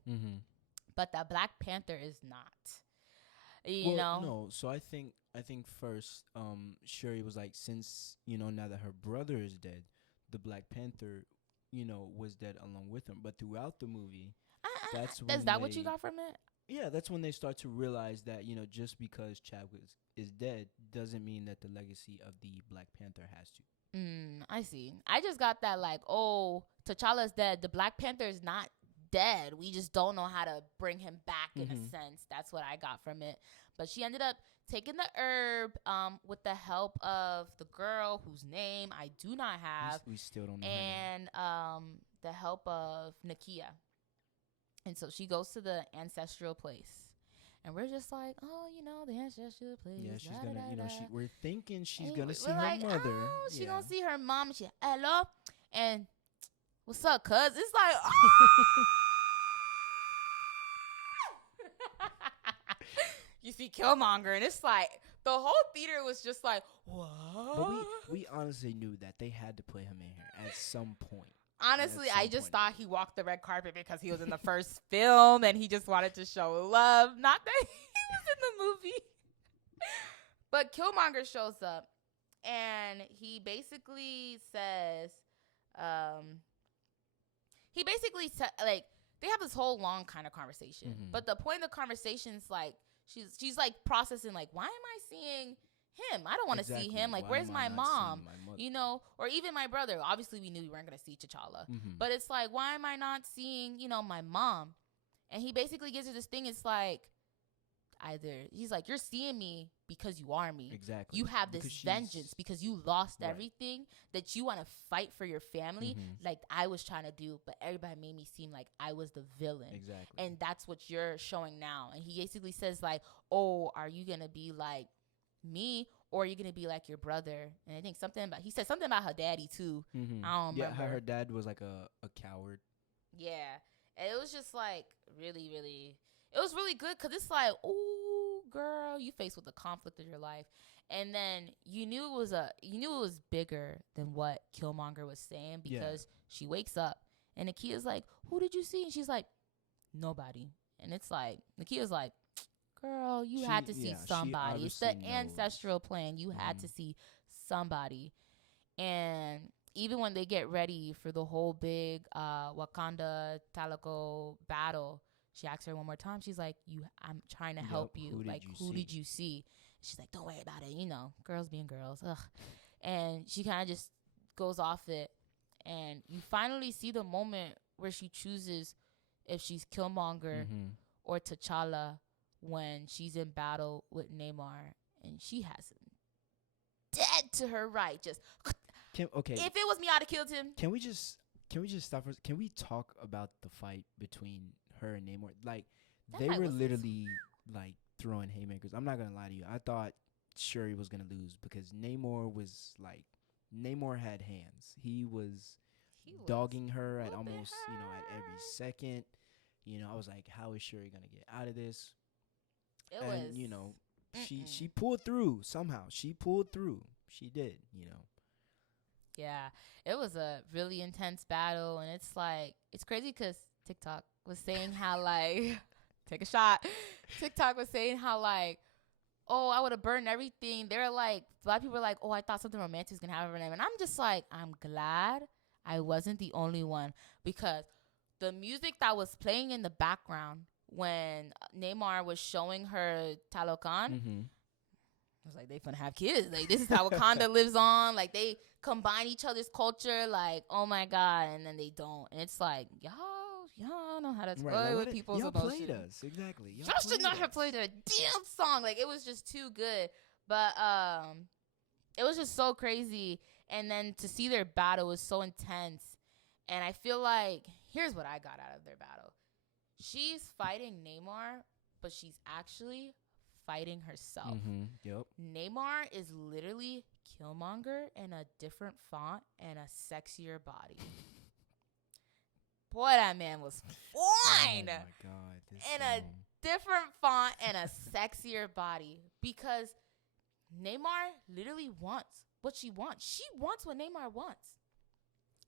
but the Black Panther is not. You know? No. So I think first, Shuri was like, since, you know, now that her brother is dead, the Black Panther, you know, was dead along with him. But throughout the movie, is that what you got from it? Yeah, that's when they start to realize that, you know, just because Chadwick is dead doesn't mean that the legacy of the Black Panther has to. I see. I just got that like, oh, T'Challa's dead. The Black Panther is not dead. We just don't know how to bring him back in a sense. That's what I got from it. But she ended up taking the herb with the help of the girl whose name I do not have. We still don't know and her name. The help of Nakia. And so she goes to the ancestral place. And we're just like, oh, you know, the ancestral place. Yeah, she's going to, you know, we're thinking she's going to see her mother. Oh, she's going to see her mom. She, hello? And what's up, cuz? It's like, you see Killmonger, and it's like, the whole theater was just like, what? But we honestly knew that they had to put him in here at some point. Honestly, I just thought he walked the red carpet because he was in the first film and he just wanted to show love. Not that he was in the movie. But Killmonger shows up, And he basically says, um, like, they have this whole long kind of conversation. Mm-hmm. But the point of the conversation is like, she's like processing, like, why am I seeing him? I don't want to see him. Like, Why where's am I my not mom? seeing my mother? You know, or even my brother. Obviously, we knew we weren't going to see T'Challa. Mm-hmm. But it's like, why am I not seeing, you know, my mom? And he basically gives her this thing. It's like, he's like, you're seeing me because you are me. Exactly. You have this vengeance because you lost Right. everything that you want to fight for your family, like I was trying to do, but everybody made me seem like I was the villain. Exactly. And that's what you're showing now. And he basically says, like, oh, are you gonna be like me, or are you gonna be like your brother? And I think he said something about her daddy too. Mm-hmm. I don't remember. Yeah, her dad was like a coward. Yeah, and it was just like really, really, it was really good because it's like, ooh, girl, you faced with the conflict of your life, and then you knew it was bigger than what Killmonger was saying, because she wakes up and Nakia's like, who did you see? And she's like, nobody. And it's like, Nakia's like, girl, you had to see somebody. It's the ancestral plan. You had to see somebody. And even when they get ready for the whole big Wakanda Talago battle, she asks her one more time. She's like, I'm trying to help you. Who did you see? She's like, don't worry about it. You know, girls being girls. Ugh. And she kind of just goes off it. And you finally see the moment where she chooses if she's Killmonger or T'Challa when she's in battle with Namor. And she has him dead to her right. Just, okay. If it was me, I'd have killed him. Can we just stop for? Can we talk about the fight between her and Namor? Like, they were literally like throwing haymakers. I'm not gonna lie to you. I thought Shuri was gonna lose because Namor had hands. He was dogging her at almost, at every second. I was like, how is Shuri gonna get out of this? She pulled through somehow. She pulled through. She did. Yeah, it was a really intense battle, and it's like, it's crazy because TikTok was saying how, like, take a shot. TikTok was saying how, like, oh, I would have burned everything. They're like, a lot of people were like, oh, I thought something romantic was gonna happen for them, and I'm just like, I'm glad I wasn't the only one, because the music that was playing in the background when Namor was showing her Talokan, I was like, they finna have kids. Like, this is how Wakanda lives on. Like, they combine each other's culture. Like, oh my God. And then they don't. And it's like, y'all know how to play with people's emotions. Y'all played us. Exactly. Y'all should not have played a damn song. Like, it was just too good. But it was just so crazy. And then to see their battle was so intense. And I feel like, here's what I got out of their battle. She's fighting Namor, but she's actually fighting herself. Yep. Namor is literally Killmonger in a different font and a sexier body. Boy, that man was fine. Oh my God. In a different font and a sexier body, because Namor literally wants what she wants. She wants what Namor wants.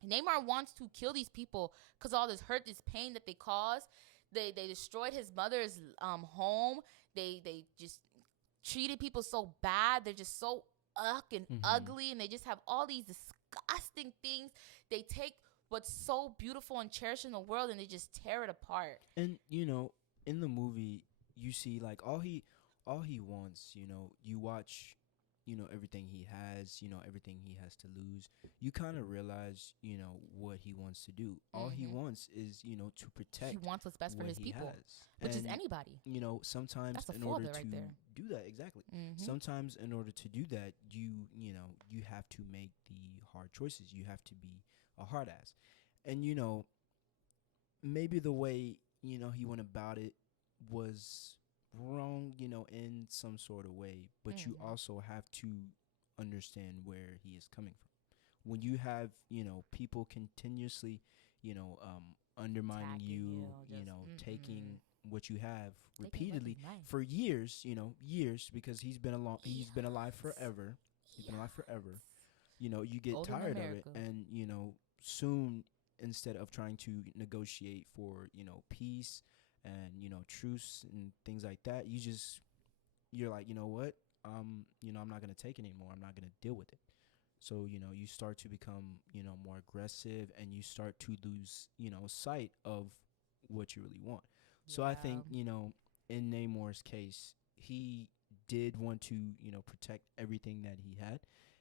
Namor wants to kill these people because all this hurt, this pain that they cause. They destroyed his mother's home. They just treated people so bad. They're just so and ugly, and they just have all these disgusting things. They take what's so beautiful and cherished in the world, and they just tear it apart. And in the movie, you see, like, all he wants. You watch, everything he has. Everything he has to lose. You kind of realize, what he wants to do. All he wants is, to protect. He wants what's best for his people, which is anybody. Sometimes in order to do that, exactly. Sometimes in order to do that, you have to make the hard choices. You have to be a hard ass, and maybe the way he went about it was wrong, in some sort of way, but you also have to understand where he is coming from. When you have, people continuously, undermining you, taking what you have repeatedly for years, because he's been alive forever. He's been alive forever. You get tired of it, and soon, instead of trying to negotiate for peace and truce and things like that, you're like, you know what, I'm not gonna take it anymore. I'm not gonna deal with it. So you start to become more aggressive, and you start to lose sight of what you really want. So I think Yeah. in Namor's case, he did want to protect everything that he had.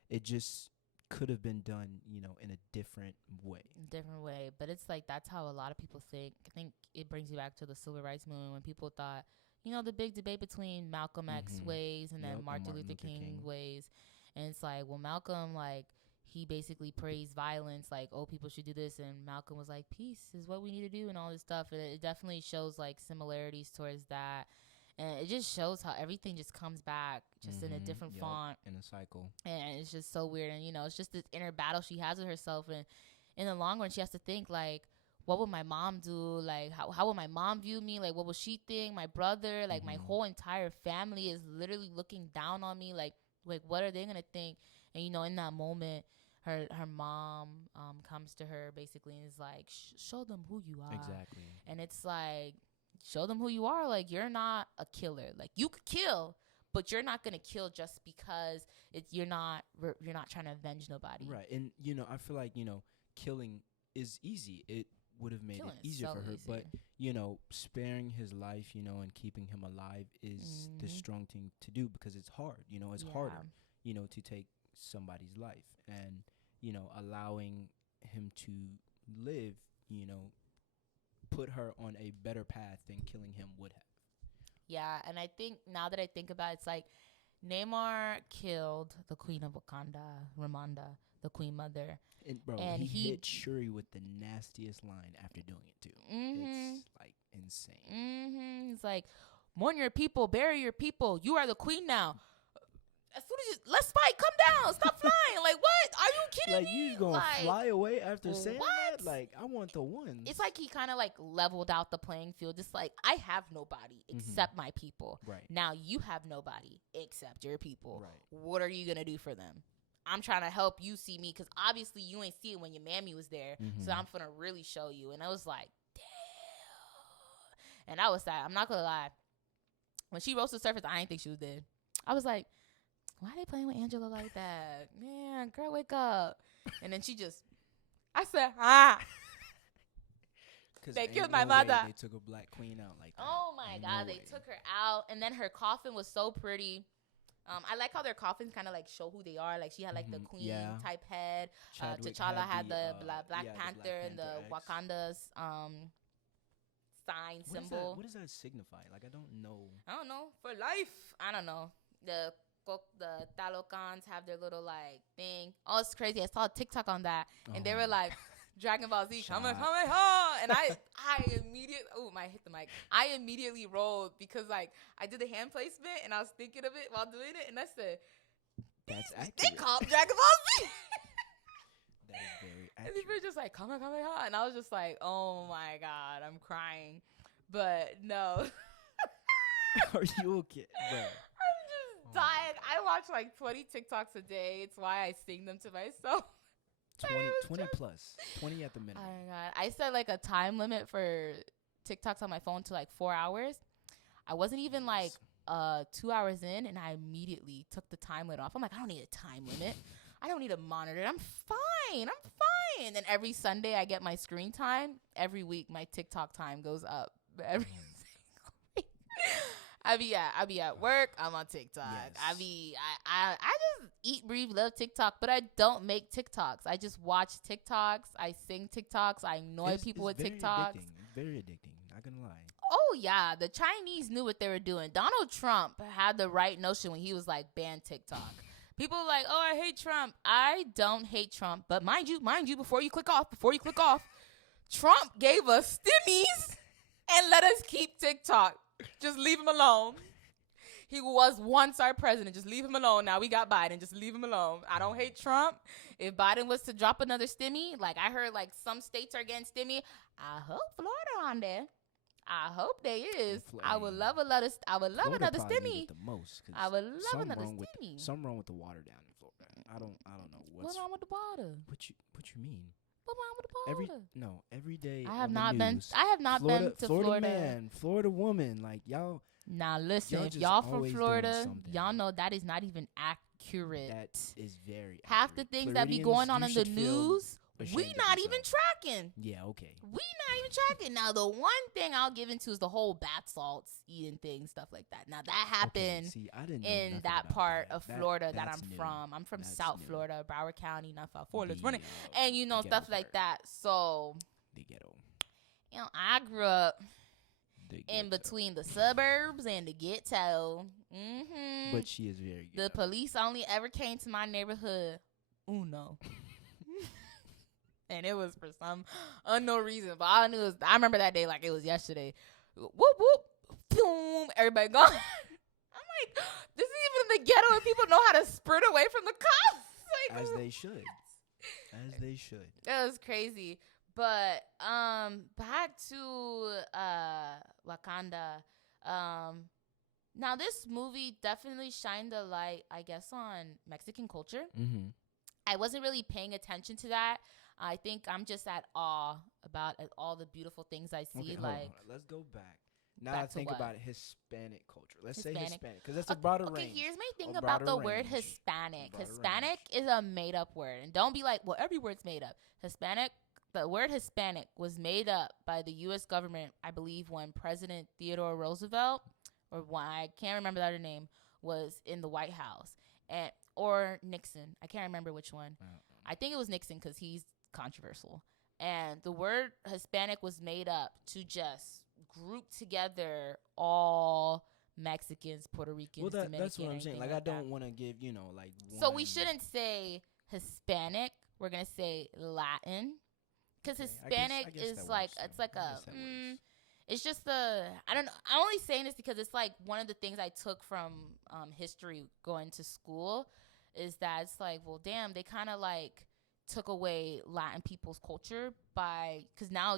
It just could have been done in a different way. Different way, but it's like that's how a lot of people think. I think it brings you back to the civil rights movement when people thought, the big debate between Malcolm X Mm-hmm. ways and then Yep, and Martin Martin Luther Luther King King. ways, and it's like, well, Malcolm, like, he basically praised violence, like, oh, people should do this, and Malcolm was like, peace is what we need to do, and all this stuff, and it definitely shows like similarities towards that. And it just shows how everything just comes back just in a different Yep, font, in a cycle. and it's just so weird. And it's just this inner battle she has with herself, and in the long run she has to think like, what would my mom do? Like, how would my mom view me? Like, what would she think? My brother, like, my whole entire family is literally looking down on me. Like what are they gonna think? And in that moment, her mom comes to her basically and is like, show them who you are. Exactly. And it's like, show them who you are. Like, you're not a killer. Like, you could kill, but you're not gonna kill just because you're not trying to avenge nobody. Right. And I feel like killing is easy. It would have made Killing it is easier so for her, easy. but sparing his life and keeping him alive is the strong thing to do, because it's hard. It's harder to take somebody's life, and allowing him to live put her on a better path than killing him would have. Yeah, and I think now that I think about it, it's like Namor killed the Queen of Wakanda, Ramonda, the Queen Mother. And bro, And he hit Shuri with the nastiest line after doing it too. It's like insane. It's like, mourn your people, bury your people. You are the queen now. As soon as let's fight, come down, stop flying. Like, what? Are you kidding Like, me? you gonna Like, fly away after saying what? that? Like, I want the ones. It's like he kind of like leveled out the playing field. Just like, I have nobody except my people. Right. Now you have nobody except your people. Right. What are you gonna do for them? I'm trying to help you see me, because obviously you ain't see it when your mammy was there. So I'm gonna really show you. And I was like, damn. And I was like, I'm not gonna lie. When she rose to the surface, I didn't think she was dead. I was like, why are they playing with Angela like that? Man, girl, wake up. And then I said, they killed my mother. They took a black queen out like that. Oh my God, they took her out. And then her coffin was so pretty. I like how their coffins kind of like show who they are. Like, she had like the queen type head. T'Challa had the Black Panther and the Wakanda's sign symbol. What does that signify? Like, I don't know. I don't know. For life. I don't know. The Talokans have their little like thing. Oh, it's crazy. I saw a TikTok on that, and they were like, Dragon Ball Z, Kamehameha, and I immediately, I hit the mic. I immediately rolled because like I did the hand placement and I was thinking of it while doing it, and I said, that's accurate. They called Dragon Ball Z. That is very accurate. And they were just like, Kamehameha, and I was just like, oh my God, I'm crying, but no. Are you okay, bro? Dying. I watch like 20 TikToks a day. It's why I sing them to myself. 20 plus. 20 at the minimum. Oh my God. I set like a time limit for TikToks on my phone to like 4 hours. I wasn't even like 2 hours in, and I immediately took the time limit off. I'm like, I don't need a time limit. I don't need to monitor. I'm fine. And then every Sunday I get my screen time. Every week my TikTok time goes up. Every single week. I be at work. I'm on TikTok. Yes. I just eat, breathe, love TikTok, but I don't make TikToks. I just watch TikToks. I sing TikToks. I annoy people with TikToks. Addicting. Very addicting. Not gonna lie. Oh yeah, the Chinese knew what they were doing. Donald Trump had the right notion when he was like, ban TikTok. People were like, oh, I hate Trump. I don't hate Trump, but mind you, before you click off, Trump gave us stimmies and let us keep TikTok. Just leave him alone. He was once our president. Just leave him alone. Now we got Biden. Just leave him alone. I don't hate Trump. If Biden was to drop another stimmy, like I heard like some states are getting stimmy, I hope Florida on there. I hope they is. I would love another stimmy. I would love another stimmy. Something wrong with the water down in Florida. I don't know what's wrong with the water. What you mean? What's wrong with the water? Every day. I have not been to Florida. Man, Florida woman, like y'all Now listen, Y'all if just y'all from always doing Florida, something. y'all know that is not even accurate. That is very Half the accurate. things that be Floridians, going on you in the should feel news, we ashamed of not even yourself. tracking. Yeah, okay. We not even tracking. Now the one thing I'll give into is the whole bath salts eating thing, stuff like that. Now that happened Okay, see, I didn't know in nothing that about part that. of Florida that That's I'm new. from. I'm from That's South new. Florida, Broward County, not South Florida. It's funny. The, And you know, the stuff ghetto like part. that. So, The ghetto. you know, I grew up The in ghetto. between the suburbs and the ghetto. Mm-hmm. But she is very ghetto. The police only ever came to my neighborhood uno. And it was for some unknown reason. But all I knew is I remember that day like it was yesterday. Whoop, whoop, boom, everybody gone. I'm like, this is even the ghetto and people know how to sprint away from the cops. Like, As they should. As they should. that was crazy. But back to Wakanda. Now this movie definitely shined a light, I guess, on Mexican culture. Mm-hmm. I wasn't really paying attention to that. I think I'm just at awe about all the beautiful things I see. Okay, hold on. Let's go back. Now Back I to think what? about Hispanic culture. Let's say Hispanic. Hispanic, because that's a broader Okay, range. here's my thing A about the broader word range. Hispanic. Broader Hispanic range. is a made-up word. And don't be like, well, every word's made up. The word Hispanic was made up by the U.S. government, I believe, when President Theodore Roosevelt, or when, I can't remember the other name, was in the White House. Or Nixon. I can't remember which one. I think it was Nixon because he's controversial. And the word Hispanic was made up to just group together all Mexicans, Puerto Ricans, Dominican. That's what I'm saying. Like, I don't want to give, like one. So we shouldn't say Hispanic. We're going to say Latin. Because Hispanic I guess is that like, works, it's like I a, guess that works. it's just I don't know. I'm only saying this because it's like one of the things I took from history going to school is that it's like, well, damn, they kind of like took away Latin people's culture because now,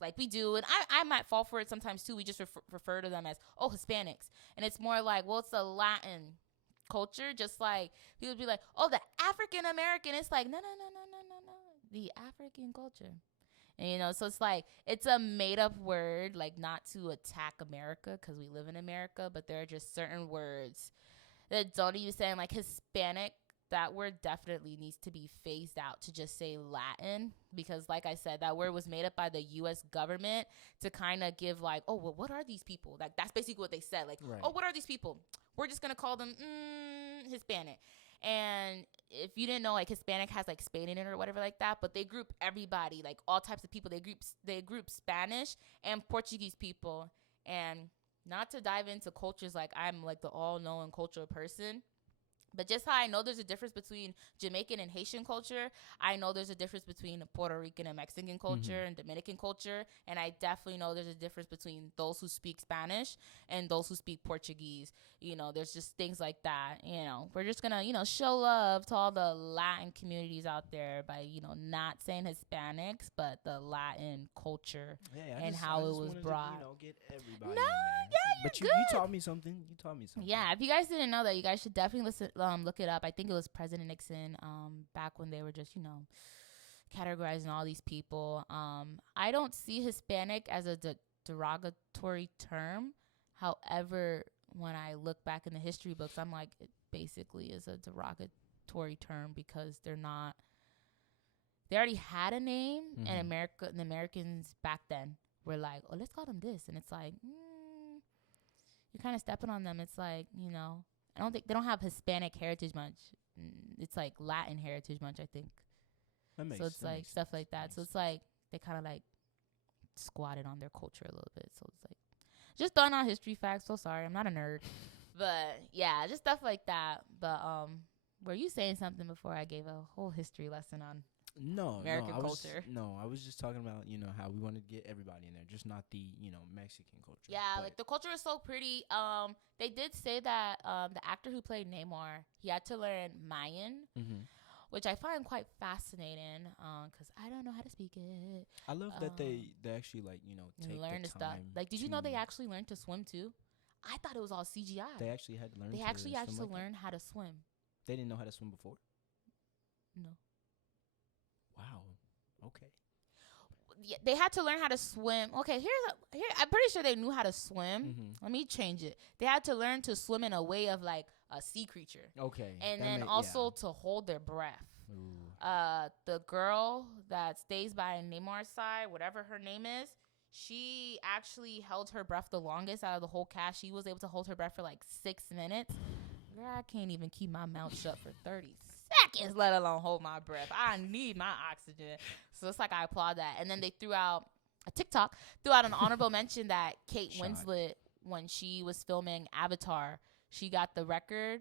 like we do, and I might fall for it sometimes too. We just refer to them as, oh, Hispanics. And it's more like, well, it's a Latin culture, just like people be like, oh, the African American. It's like, no, the African culture. And, so it's like, it's a made up word, like not to attack America because we live in America, but there are just certain words that don't even sound like Hispanic. That word definitely needs to be phased out to just say Latin because, like I said, that word was made up by the U.S. government to kind of give like, oh, well, what are these people? Like, that's basically what they said. Like, Right. Oh, what are these people? We're just going to call them Hispanic. And if you didn't know, like, Hispanic has like Spain in it or whatever like that, but they group everybody, like all types of people. They group Spanish and Portuguese people. And not to dive into cultures, like I'm like the all-knowing cultural person, but just how I know there's a difference between Jamaican and Haitian culture, I know there's a difference between Puerto Rican and Mexican culture and Dominican culture. And I definitely know there's a difference between those who speak Spanish and those who speak Portuguese. There's just things like that. We're just going to, show love to all the Latin communities out there by, not saying Hispanics, but the Latin culture and how it was brought. To, get everybody No, in there. yeah, But you're you good. taught me something. Yeah, if you guys didn't know that, you guys should definitely look it up. I think it was President Nixon back when they were just, categorizing all these people. I don't see Hispanic as a derogatory term. However, when I look back in the history books, I'm like, it basically is a derogatory term because they already had a name, and the Americans back then were like, oh, let's call them this. And it's like, you're kind of stepping on them. It's like, I don't think they don't have Hispanic heritage much. It's like Latin heritage much, I think. So it's like stuff like that. So it's like they kind of like squatted on their culture a little bit. So it's like just throwing out history facts. So sorry, I'm not a nerd, but yeah, just stuff like that. But were you saying something before I gave a whole history lesson on American culture? I was just talking about, how we want to get everybody in there, just not the, Mexican culture. Yeah, like the culture is so pretty. They did say that the actor who played Namor, he had to learn Mayan, which I find quite fascinating because I don't know how to speak it. I love that they actually, like, take learn the stuff. Like, did you know they actually learned to swim too? I thought it was all CGI. They actually had to learn. They actually had to learn how to swim. They didn't know how to swim before? No. Wow. Okay. they had to learn how to swim. Okay, here. I'm pretty sure they knew how to swim. Mm-hmm. Let me change it. They had to learn to swim in a way of like a sea creature, Okay. and then also to hold their breath. Ooh. The girl that stays by Neymar's side, whatever her name is, she actually held her breath the longest out of the whole cast. She was able to hold her breath for like 6 minutes. Girl, I can't even keep my mouth shut for 30 seconds, let alone hold my breath. I need my oxygen. So it's like I applaud that. And then they threw out an honorable mention that Kate Winslet, when she was filming Avatar, she got the record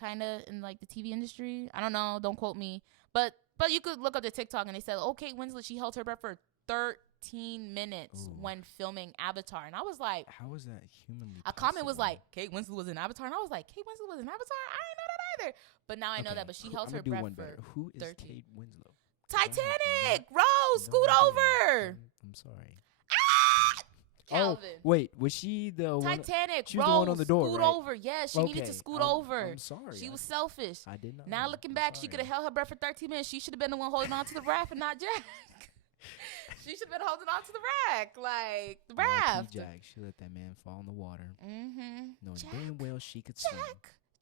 kind of in like the TV industry. I don't know. Don't quote me. But you could look up the TikTok and they said, oh, Kate Winslet, she held her breath for 13 minutes when filming Avatar. And I was like, how is that humanly a comment was like, Kate Winslet was in Avatar. And I was like, Kate Winslet was in Avatar? I didn't know that either. But now I know that. But she held her breath for Who is 13. Kate Winslet? Titanic! Rose, scoot over! I'm sorry. Calvin. Oh, wait. Was she the one? Titanic, she was Rose, the one on the door, scoot right? over. Yeah, she needed to scoot over. I'm sorry. She was selfish. I did not. Now looking back, she could have held her breath for 13 minutes. She should have been the one holding on to the raft and not Jack. She should have been holding on to the rack, like the raft. Jack, she let that man fall in the water. Mm-hmm. Knowing damn well she could swim.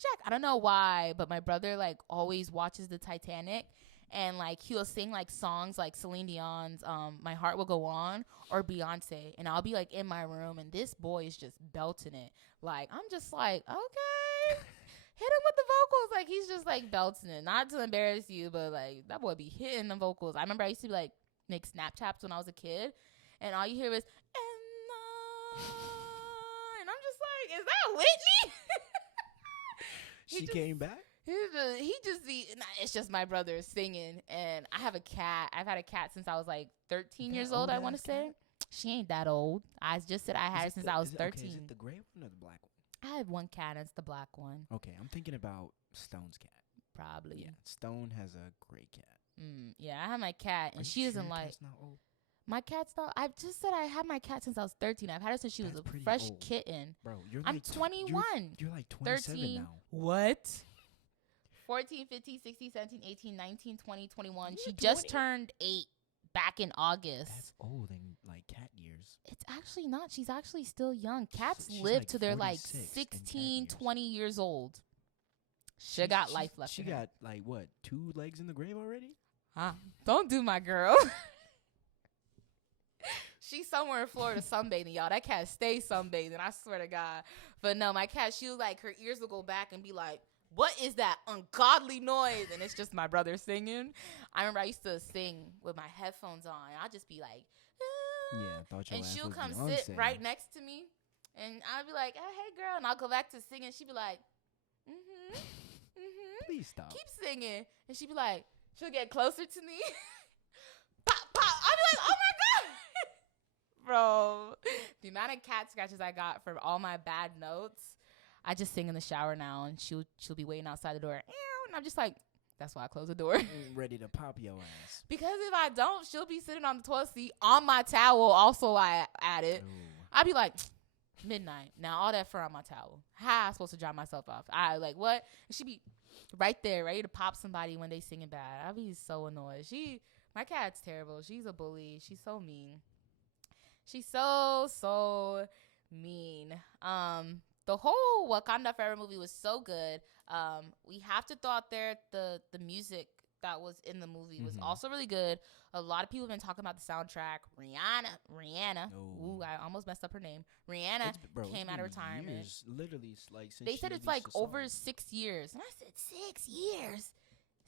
Jack. I don't know why, but my brother like always watches the Titanic, and like he'll sing like songs like Celine Dion's "My Heart Will Go On" or Beyonce, and I'll be like in my room, and this boy is just belting it. Like I'm just like, okay, hit him with the vocals. Like he's just like belting it. Not to embarrass you, but like that boy be hitting the vocals. I remember I used to be like make Snapchats when I was a kid, and all you hear is and I'm just like, is that Whitney? She came back? He just be, it's just my brother singing. And I have a cat. I've had a cat since I was like 13 years old, I want to say. She ain't that old. I just said I had it since I was 13. Is it the gray one or the black one? I have one cat, and it's the black one. Okay, I'm thinking about Stone's cat. Probably. Yeah, Stone has a gray cat. Yeah, I have my cat, and she isn't like. Not old? My cat's not. I've just said I had my cat since I was 13. I've had her since she was a fresh kitten. Bro, I'm 21. You're like 27 13. now. What? 14, 15, 16, 17, 18, 19, 20, 21. She just turned 8 back in August. That's old in like cat years. It's actually not. She's actually still young. Cats She's live like to their like 46 16, 20 years old. She got life left in her. She got like what, 2 legs in the grave already? Huh? Don't do my girl. She's somewhere in Florida sunbathing, y'all. That cat stays sunbathing, I swear to God. But no, my cat, she was like, her ears will go back and be like, what is that ungodly noise? And it's just my brother singing. I remember I used to sing with my headphones on. And I'll just be like, yeah, I thought your and ass she'll was come Beyonce. sit right next to me. And I'll be like, oh, hey, girl. And I'll go back to singing. She'll be like, Please stop. Keep singing. And she'll be like, she'll get closer to me. Pop, pop. I'll be like, oh, my God. Bro, the amount of cat scratches I got from all my bad notes, I just sing in the shower now, and she'll be waiting outside the door, and I'm just like, that's why I close the door. Ready to pop your ass. Because if I don't, she'll be sitting on the toilet seat on my towel. Also, I added. I'd be like, midnight. Now all that fur on my towel. How am I supposed to dry myself off? I like what? And she be right there, ready to pop somebody when they singing bad. I'd be so annoyed. My cat's terrible. She's a bully. She's so mean. She's so mean. The whole Wakanda Forever movie was so good. We have to throw out there the music that was in the movie was also really good. A lot of people have been talking about the soundtrack. Rihanna. Oh. Ooh, I almost messed up her name. Rihanna came out of retirement. Years, literally, like since they said it's like over 6 years. And I said 6 years.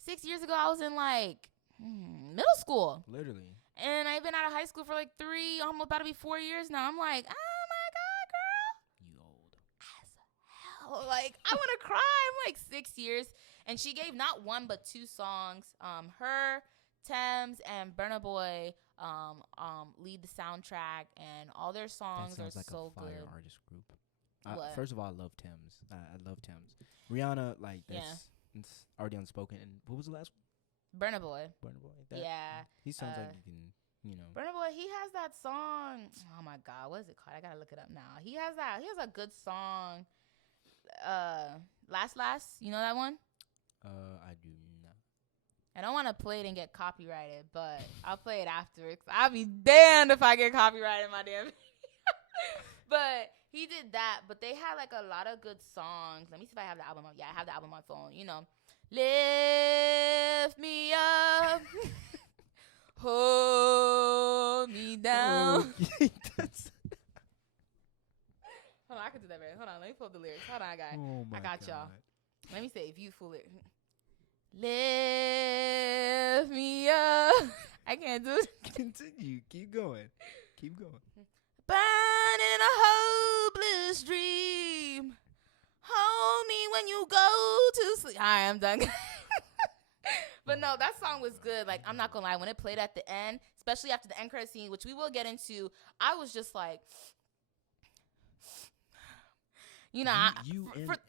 6 years ago, I was in like middle school. Literally. And I've been out of high school for like 3, almost about to be 4 years now. I'm like, oh my God, girl. You old as hell. Like, I want to cry. I'm like 6 years. And she gave not 1 but 2 songs. Her, Thames, and Burna Boy lead the soundtrack, and all their songs are like so a fire good. Artist group. First of all, I love Thames. I love Thames. Rihanna, like it's already unspoken. And what was the last one? Burna Boy. Burna Boy. Yeah. He sounds like you can, Burna Boy, he has that song. Oh my God, what is it called? I gotta look it up now. He has a good song. Last, you know that one? I do not. I don't want to play it and get copyrighted, but I'll play it afterwards. I'll be damned if I get copyrighted in my damn video. But he did that. But they had like a lot of good songs. Let me see if I have the album on. Yeah, I have the album on my phone. You know, lift me up, hold me down. Okay, that's Hold on, I can do that, man. Hold on, let me pull up the lyrics. Hold on, guys. oh my I got God. y'all. Let me say, if you fool it. Lift me up. I can't do it. Continue. Keep going. Keep going. Burn in a hopeless dream. Hold me when you go to sleep. All right, I'm done. But no, that song was good. Like, I'm not gonna lie, when it played at the end, especially after the end credit scene, which we will get into, I was just like, you know,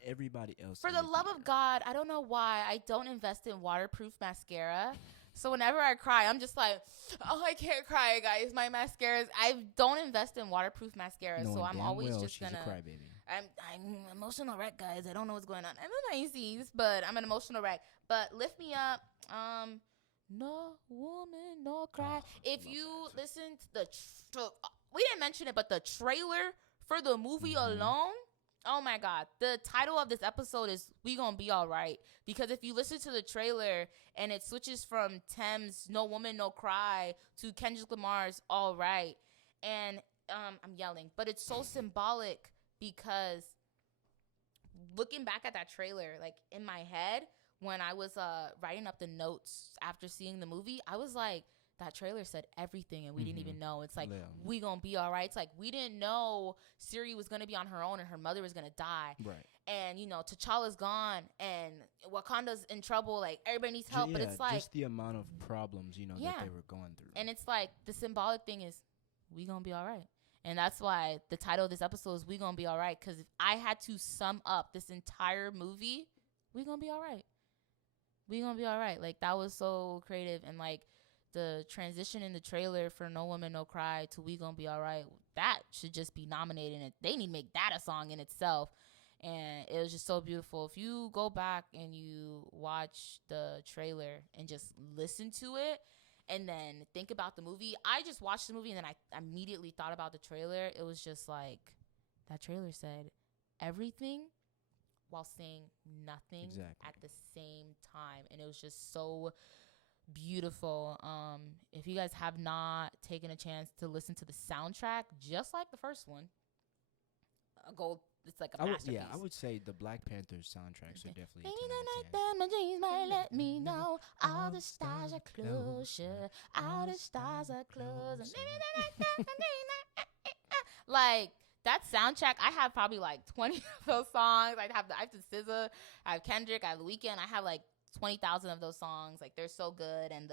everybody else. For the love of God, I don't know why I don't invest in waterproof mascara. So whenever I cry, I'm just like, oh, I can't cry, guys. My mascaras. I don't invest in waterproof mascara, so I'm always just gonna. A crybaby. I'm emotional wreck, guys. I don't know what's going on. I'm in the 90s, but I'm an emotional wreck. But lift me up. No woman, no cry. If you listen to we didn't mention it, but the trailer for the movie alone. Oh my God. The title of this episode is We Gonna Be Alright. Because if you listen to the trailer and it switches from Thames' No Woman, No Cry to Kendrick Lamar's Alright. And I'm yelling. But it's so symbolic because looking back at that trailer, like in my head, when I was writing up the notes after seeing the movie, I was like, that trailer said everything and we didn't even know. It's like, we gonna be all right. It's like, we didn't know Siri was gonna be on her own and her mother was gonna die. Right. And, you know, T'Challa's gone and Wakanda's in trouble. Like, everybody needs help. But it's like, just the amount of problems, you know, that they were going through. And it's like, the symbolic thing is, we gonna be all right. And that's why the title of this episode is We Gonna Be All Right. Because if I had to sum up this entire movie, we gonna be all right. We gonna be all right. Like, that was so creative. And, like, the transition in the trailer for No Woman, No Cry to We Gonna Be Alright, that should just be nominated. And they need to make that a song in itself. And it was just so beautiful. If you go back and you watch the trailer and just listen to it and then think about the movie. I just watched the movie and then I immediately thought about the trailer. It was just like, that trailer said everything while saying nothing at the same time. And it was just so beautiful. If you guys have not taken a chance to listen to the soundtrack, just like the first one, it's like a masterpiece. I would say the Black Panther soundtracks are definitely. Maybe the night that my dreams might let me know all the stars are closer, all the stars are close. Like, that soundtrack, I have probably like 20 of those songs. I have the SZA, I have Kendrick, I have The Weeknd. I have like 20,000 of those songs. Like, they're so good. And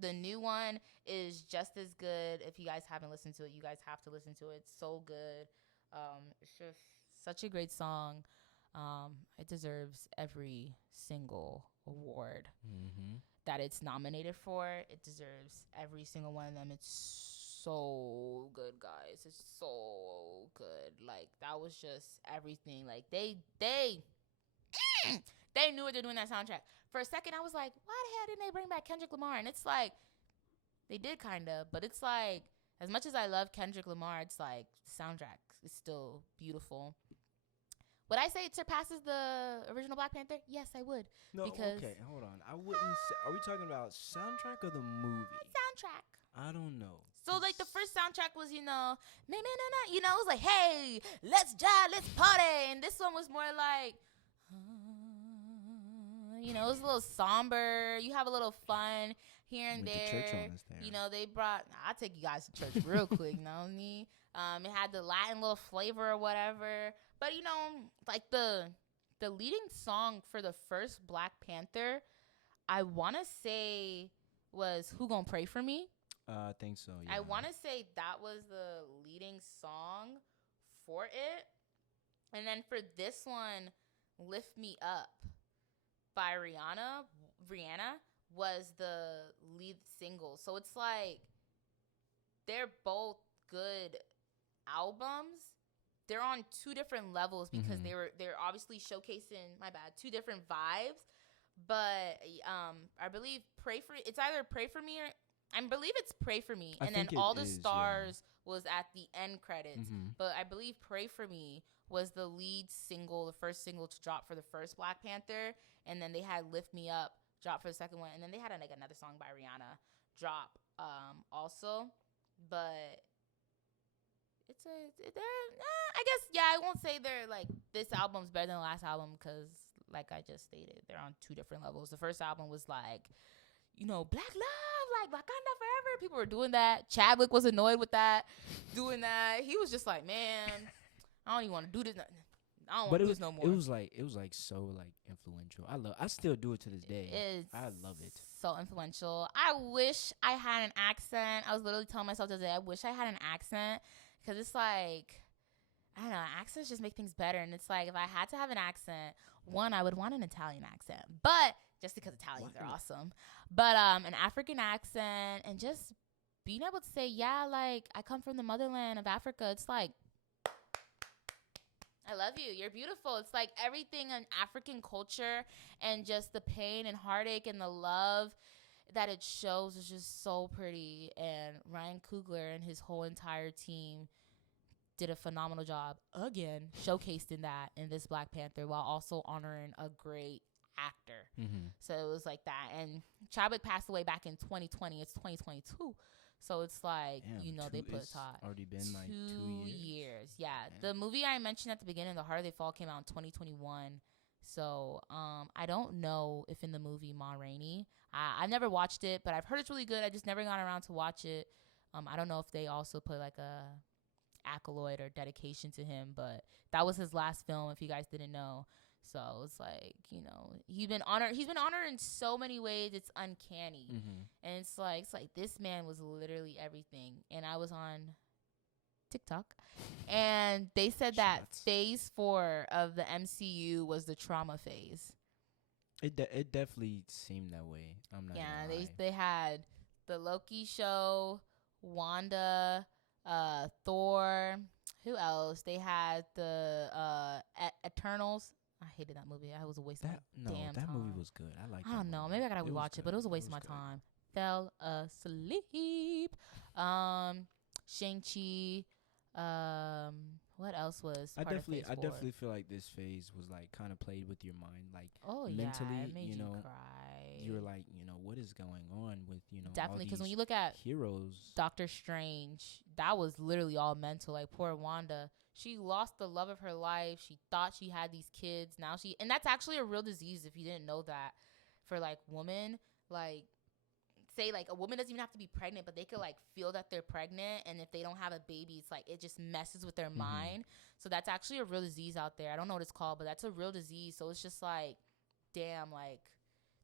the new one is just as good. If you guys haven't listened to it, you guys have to listen to it. It's so good. It's just such a great song. It deserves every single award that it's nominated for. It deserves every single one of them. It's so good, guys. It's so good. Like, that was just everything. Like, they knew what they're doing that soundtrack. For a second, I was like, why the hell didn't they bring back Kendrick Lamar? And it's like, they did kind of. But it's like, as much as I love Kendrick Lamar, it's like, the soundtrack is still beautiful. Would I say it surpasses the original Black Panther? Yes, I would. No, because okay, hold on. I wouldn't say, are we talking about soundtrack or the movie? Soundtrack. I don't know. So, like, the first soundtrack was, you know, it was like, hey, let's jive, let's party. And this one was more like, you know, it was a little somber. You have a little fun here and there. Church on us there. You know, I'll take you guys to church real quick, you know what I mean? It had the Latin little flavor or whatever. But, you know, like the leading song for the first Black Panther, I want to say was Who Gon' Pray For Me? I think so, yeah. I want to say that was the leading song for it. And then for this one, Lift Me Up by Rihanna was the lead single. So it's like, they're both good albums. They're on two different levels because they're obviously showcasing, two different vibes. But I believe Pray for it's either Pray for Me or I believe it's Pray for Me, I and then think it All the is, Stars was at the end credits. Mm-hmm. But I believe Pray for Me was the lead single, the first single to drop for the first Black Panther, and then they had Lift Me Up drop for the second one, and then they had like another song by Rihanna drop also. But I guess I won't say they're like this album's better than the last album because like I just stated, they're on two different levels. The first album was like, Black Love, like Wakanda Forever. People were doing that. Chadwick was annoyed with that, doing that. He was just like, man, I don't even want to do this. I don't want to do this no more. It was like so like influential. I still do it to this day. I love it. So influential. I wish I had an accent. I was literally telling myself today, I wish I had an accent because it's like, I don't know, accents just make things better. And it's like, if I had to have an accent, one, I would want an Italian accent, but just because Italians are awesome. But an African accent and just being able to say, yeah, like I come from the motherland of Africa. It's like, I love you. You're beautiful. It's like everything in African culture and just the pain and heartache and the love that it shows is just so pretty. And Ryan Coogler and his whole entire team did a phenomenal job, again, showcased in that in this Black Panther while also honoring a great actor. Mm-hmm. So it was like that. And Chadwick passed away back in 2020. It's 2022. So it's like, they put it's already been like 2 years. Yeah. Damn. The movie I mentioned at the beginning, The Harder They Fall, came out in 2021. So I don't know if in the movie Ma Rainey, I've never watched it, but I've heard it's really good. I just never got around to watch it. I don't know if they also put like a accolade or dedication to him, but that was his last film, if you guys didn't know. So it's like, he's been honored in so many ways. It's uncanny. Mm-hmm. And it's like this man was literally everything. And I was on TikTok and they said that phase 4 of the MCU was the trauma phase. It definitely seemed that way. I'm not gonna lie. They had the Loki show, Wanda, Thor, who else? They had the Eternals. I hated that movie. I was a waste of my damn time. That movie was good. I like. I don't know. Maybe I gotta rewatch it, but it was a waste of my time. Fell asleep. Shang-Chi. What else was? I definitely feel like this phase was like kind of played with your mind, like mentally. Yeah, it made you cry. You were like, what is going on with definitely, because when you look at heroes, Doctor Strange, that was literally all mental. Like poor Wanda, she lost the love of her life. She thought she had these kids. Now and that's actually a real disease. If you didn't know that, for like women, like say like a woman doesn't even have to be pregnant, but they could like feel that they're pregnant, and if they don't have a baby, it's like it just messes with their mind. So that's actually a real disease out there. I don't know what it's called, but that's a real disease. So it's just like, damn, like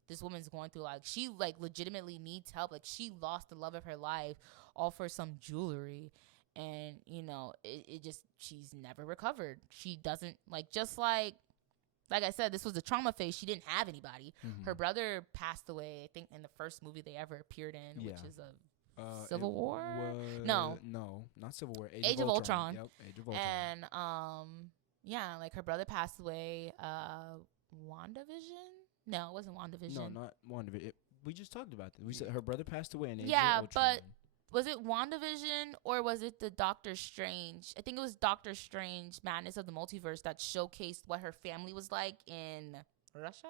this woman's going through, like she like legitimately needs help. Like she lost the love of her life all for some jewelry, and it just, she's never recovered. She doesn't just like I said, this was the trauma phase. She didn't have anybody. Her brother passed away, I think, in the first movie they ever appeared in, which is a Civil War. No, not Civil War. Age of Ultron. Yep, Age of Ultron. And like her brother passed away. WandaVision? No, it wasn't WandaVision. No, not WandaVision. We just talked about this. We said her brother passed away in Age of Ultron. But was it WandaVision or was it the Doctor Strange? I think it was Doctor Strange, Madness of the Multiverse, that showcased what her family was like in Russia,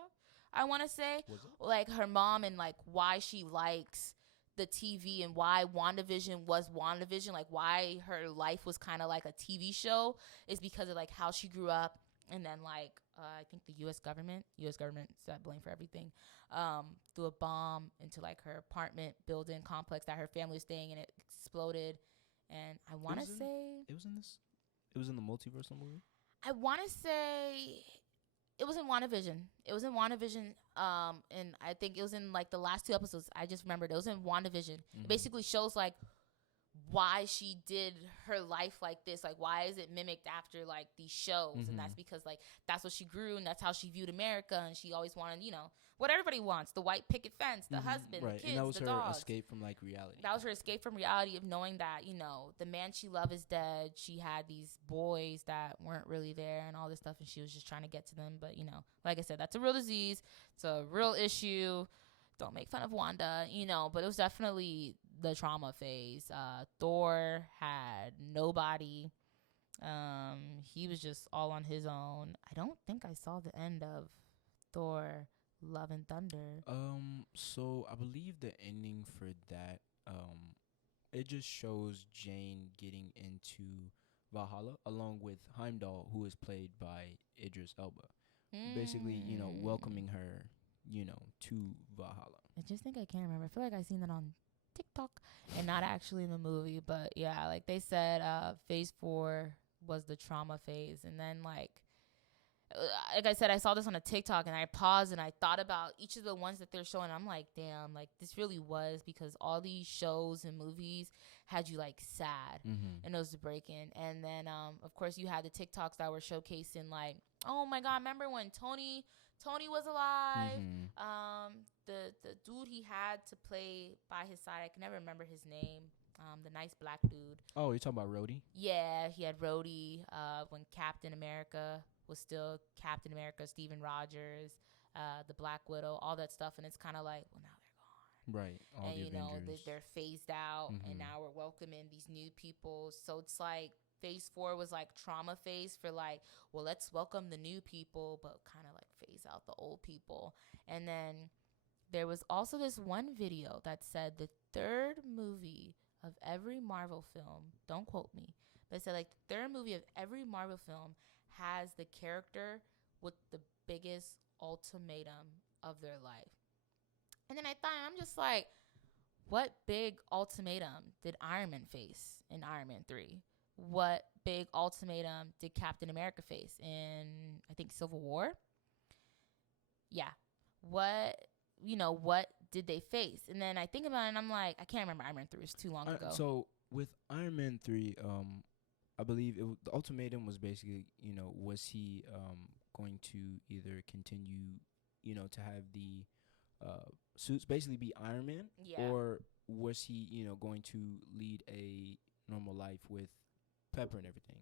I want to say. Like her mom and like why she likes the TV and why WandaVision was WandaVision, like why her life was kind of like a TV show, is because of like how she grew up. And then like I think the U.S. government set blame for everything, threw a bomb into like her apartment building complex that her family was staying in. It exploded, and I want to say it was in the multiversal movie. I want to say it was in WandaVision. And I think it was in like the last 2 episodes. I just remembered it was in WandaVision. It basically shows like why she did her life like this. Like, why is it mimicked after, like, these shows? And that's because, like, that's what she grew, and that's how she viewed America, and she always wanted, you know, what everybody wants, the white picket fence, the husband, right. the kids, And that was the her dogs. escape from, like, reality. That was her escape from reality of knowing that, you know, the man she loved is dead. She had these boys that weren't really there and all this stuff, and she was just trying to get to them. But, you know, like I said, that's a real disease. It's a real issue. Don't make fun of Wanda, you know, but it was definitely the trauma phase. Thor had nobody. He was just all on his own. I don't think I saw the end of Thor Love and Thunder. So I believe the ending for that, it just shows Jane getting into Valhalla along with Heimdall, who is played by Idris Elba. Basically, you know, welcoming her, you know, to Valhalla. I just think I can't remember. I feel like I seen that on TikTok and not actually in the movie. But yeah, like they said, phase 4 was the trauma phase. And then like I said, I saw this on a TikTok and I paused and I thought about each of the ones that they're showing. I'm like, damn, like this really was, because all these shows and movies had you like sad and it was breaking. And then of course you had the TikToks that were showcasing like, oh my god, remember when Tony was alive? The dude he had to play by his side, I can never remember his name. The nice black dude. Oh, you're talking about Rhodey? Yeah, he had Rhodey when Captain America was still Captain America, Steven Rogers, the Black Widow, all that stuff. And it's kind of like, well, now they're gone. Right. All and, the you know, Avengers. they're phased out, and now we're welcoming these new people. So it's like phase 4 was like trauma phase for like, well, let's welcome the new people, but kind of like phase out the old people. And then there was also this one video that said the third movie of every Marvel film, don't quote me, but it said like the third movie of every Marvel film has the character with the biggest ultimatum of their life. And then I thought, I'm just like, what big ultimatum did Iron Man face in Iron Man 3? What big ultimatum did Captain America face in, I think, Civil War? Yeah. What did they face? And then I think about it and I'm like, I can't remember Iron Man 3. It was too long ago. So with Iron Man 3, I believe the ultimatum was basically, you know, was he going to either continue, you know, to have the suits basically be Iron Man, or was he, you know, going to lead a normal life with Pepper and everything?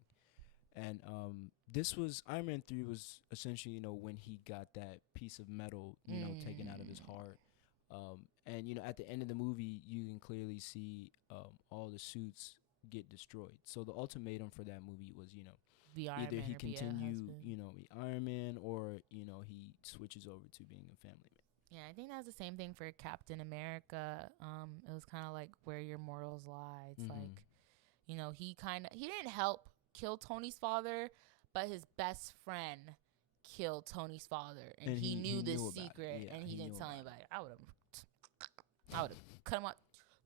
And this was Iron Man 3 was essentially, you know, when he got that piece of metal, you know, taken out of his heart. And, you know, at the end of the movie, you can clearly see all the suits get destroyed. So the ultimatum for that movie was, you know, either he continue, you know, be Iron Man, or, you know, he switches over to being a family man. Yeah, I think that's the same thing for Captain America. It was kind of like where your morals lie. It's like, you know, he didn't help kill Tony's father, but his best friend killed Tony's father, and he knew this secret, and he didn't tell anybody. I would have cut him out.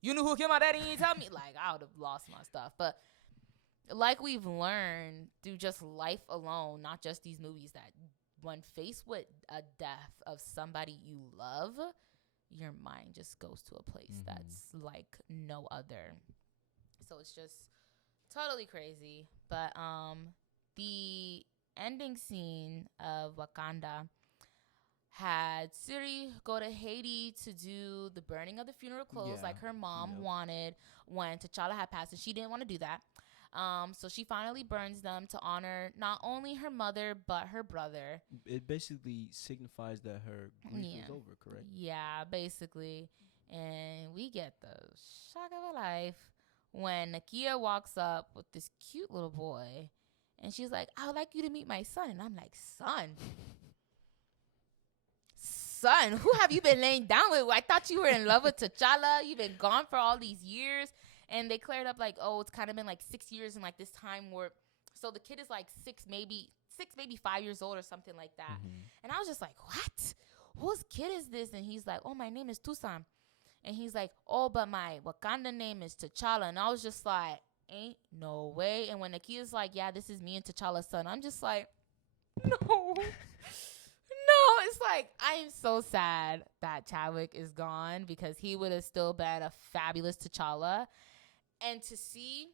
You knew who killed my daddy and you didn't tell me? Like, I would have lost my stuff. But like we've learned through just life alone, not just these movies, that when faced with a death of somebody you love, your mind just goes to a place that's like no other. So it's just totally crazy. But the ending scene of Wakanda had Suri go to Haiti to do the burning of the funeral clothes like her mom wanted when T'Challa had passed, and she didn't want to do that. So she finally burns them to honor not only her mother but her brother. It basically signifies that her grief is over, correct? Yeah, basically. And we get the shock of a life when Nakia walks up with this cute little boy, and she's like, I would like you to meet my son. And I'm like, son? Son, who have you been laying down with? I thought you were in love with T'Challa. You've been gone for all these years. And they cleared up like, oh, it's kind of been like 6 years in like this time where, so the kid is like six, maybe 5 years old or something like that. And I was just like, what? Whose kid is this? And he's like, oh, my name is Tucson. And he's like, oh, but my Wakanda name is T'Challa. And I was just like, ain't no way. And when Nakia's like, yeah, this is me and T'Challa's son, I'm just like, no. It's like, I am so sad that Chadwick is gone, because he would have still been a fabulous T'Challa. And to see,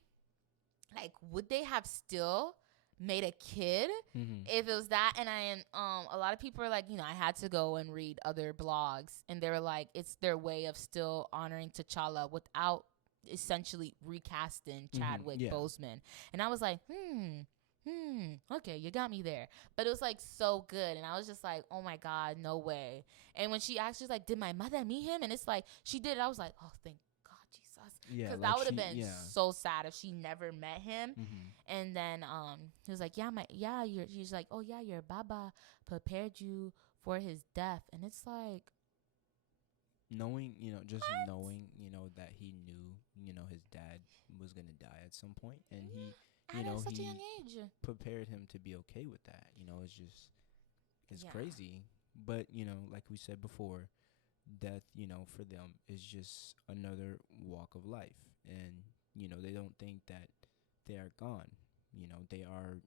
like, would they have still made a kid if it was that? And a lot of people are like, I had to go and read other blogs, and they were like, it's their way of still honoring T'Challa without essentially recasting Chadwick Boseman. And I was like, okay, you got me there. But it was like so good, and I was just like, oh my God, no way. And when she actually was like, did my mother meet him? And it's like, she did. I was like, oh, thank God, Jesus. Yeah, because like that would have been yeah. so sad if she never met him. And then he was like, he's like, oh yeah, your baba prepared you for his death. And it's like, knowing, just what? knowing, that he knew, his dad was gonna die at some point, and he, at such a he young age, prepared him to be okay with that. It's just, it's Yeah. crazy. But like we said before, death, for them is just another walk of life, and they don't think that they are gone. They are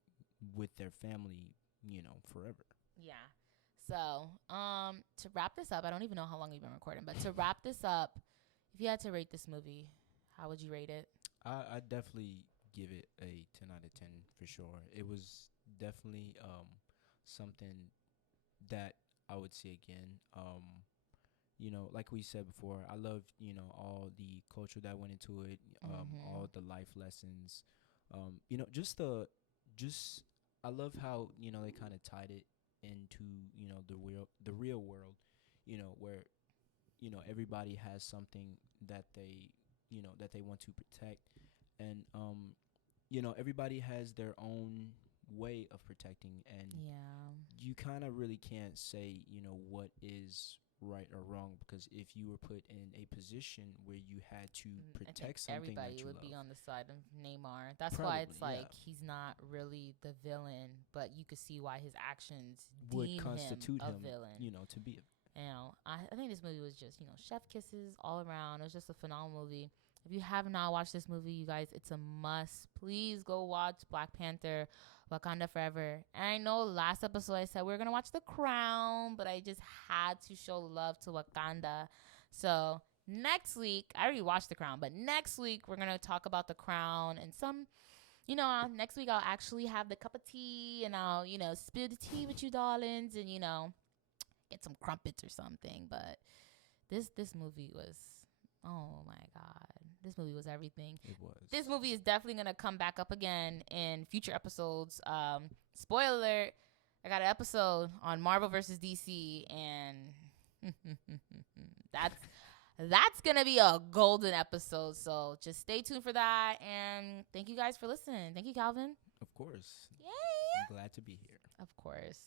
with their family, forever. Yeah. So, to wrap this up, I don't even know how long we've been recording, but to wrap this up, if you had to rate this movie, how would you rate it? I definitely give it a 10 out of 10 for sure. It was definitely something that I would see again. Like we said before, I loved, all the culture that went into it, all the life lessons. Just I love how, they kind of tied it into, the real world, where, everybody has something that they want to protect, and everybody has their own way of protecting, and you kind of really can't say, what is right or wrong, because if you were put in a position where you had to protect something that everybody you would love, be on the side of Neymar. That's Probably, why it's like he's not really the villain, but you could see why his actions would deem constitute him a him, villain. to be a I think this movie was just, chef kisses all around. It was just a phenomenal movie. If you have not watched this movie, you guys, it's a must. Please go watch Black Panther, Wakanda Forever. And I know last episode I said we were going to watch The Crown, but I just had to show love to Wakanda. So next week, I already watched The Crown, but next week we're going to talk about The Crown and some, next week I'll actually have the cup of tea and I'll, spill the tea with you, darlings, and, get some crumpets or something. But this movie was, oh my God, this movie was everything. It was. This movie is definitely gonna come back up again in future episodes. Spoiler alert, I got an episode on Marvel versus DC, and that's gonna be a golden episode. So just stay tuned for that, and thank you guys for listening. Thank you, Calvin. Of course. Yay! I'm glad to be here. Of course.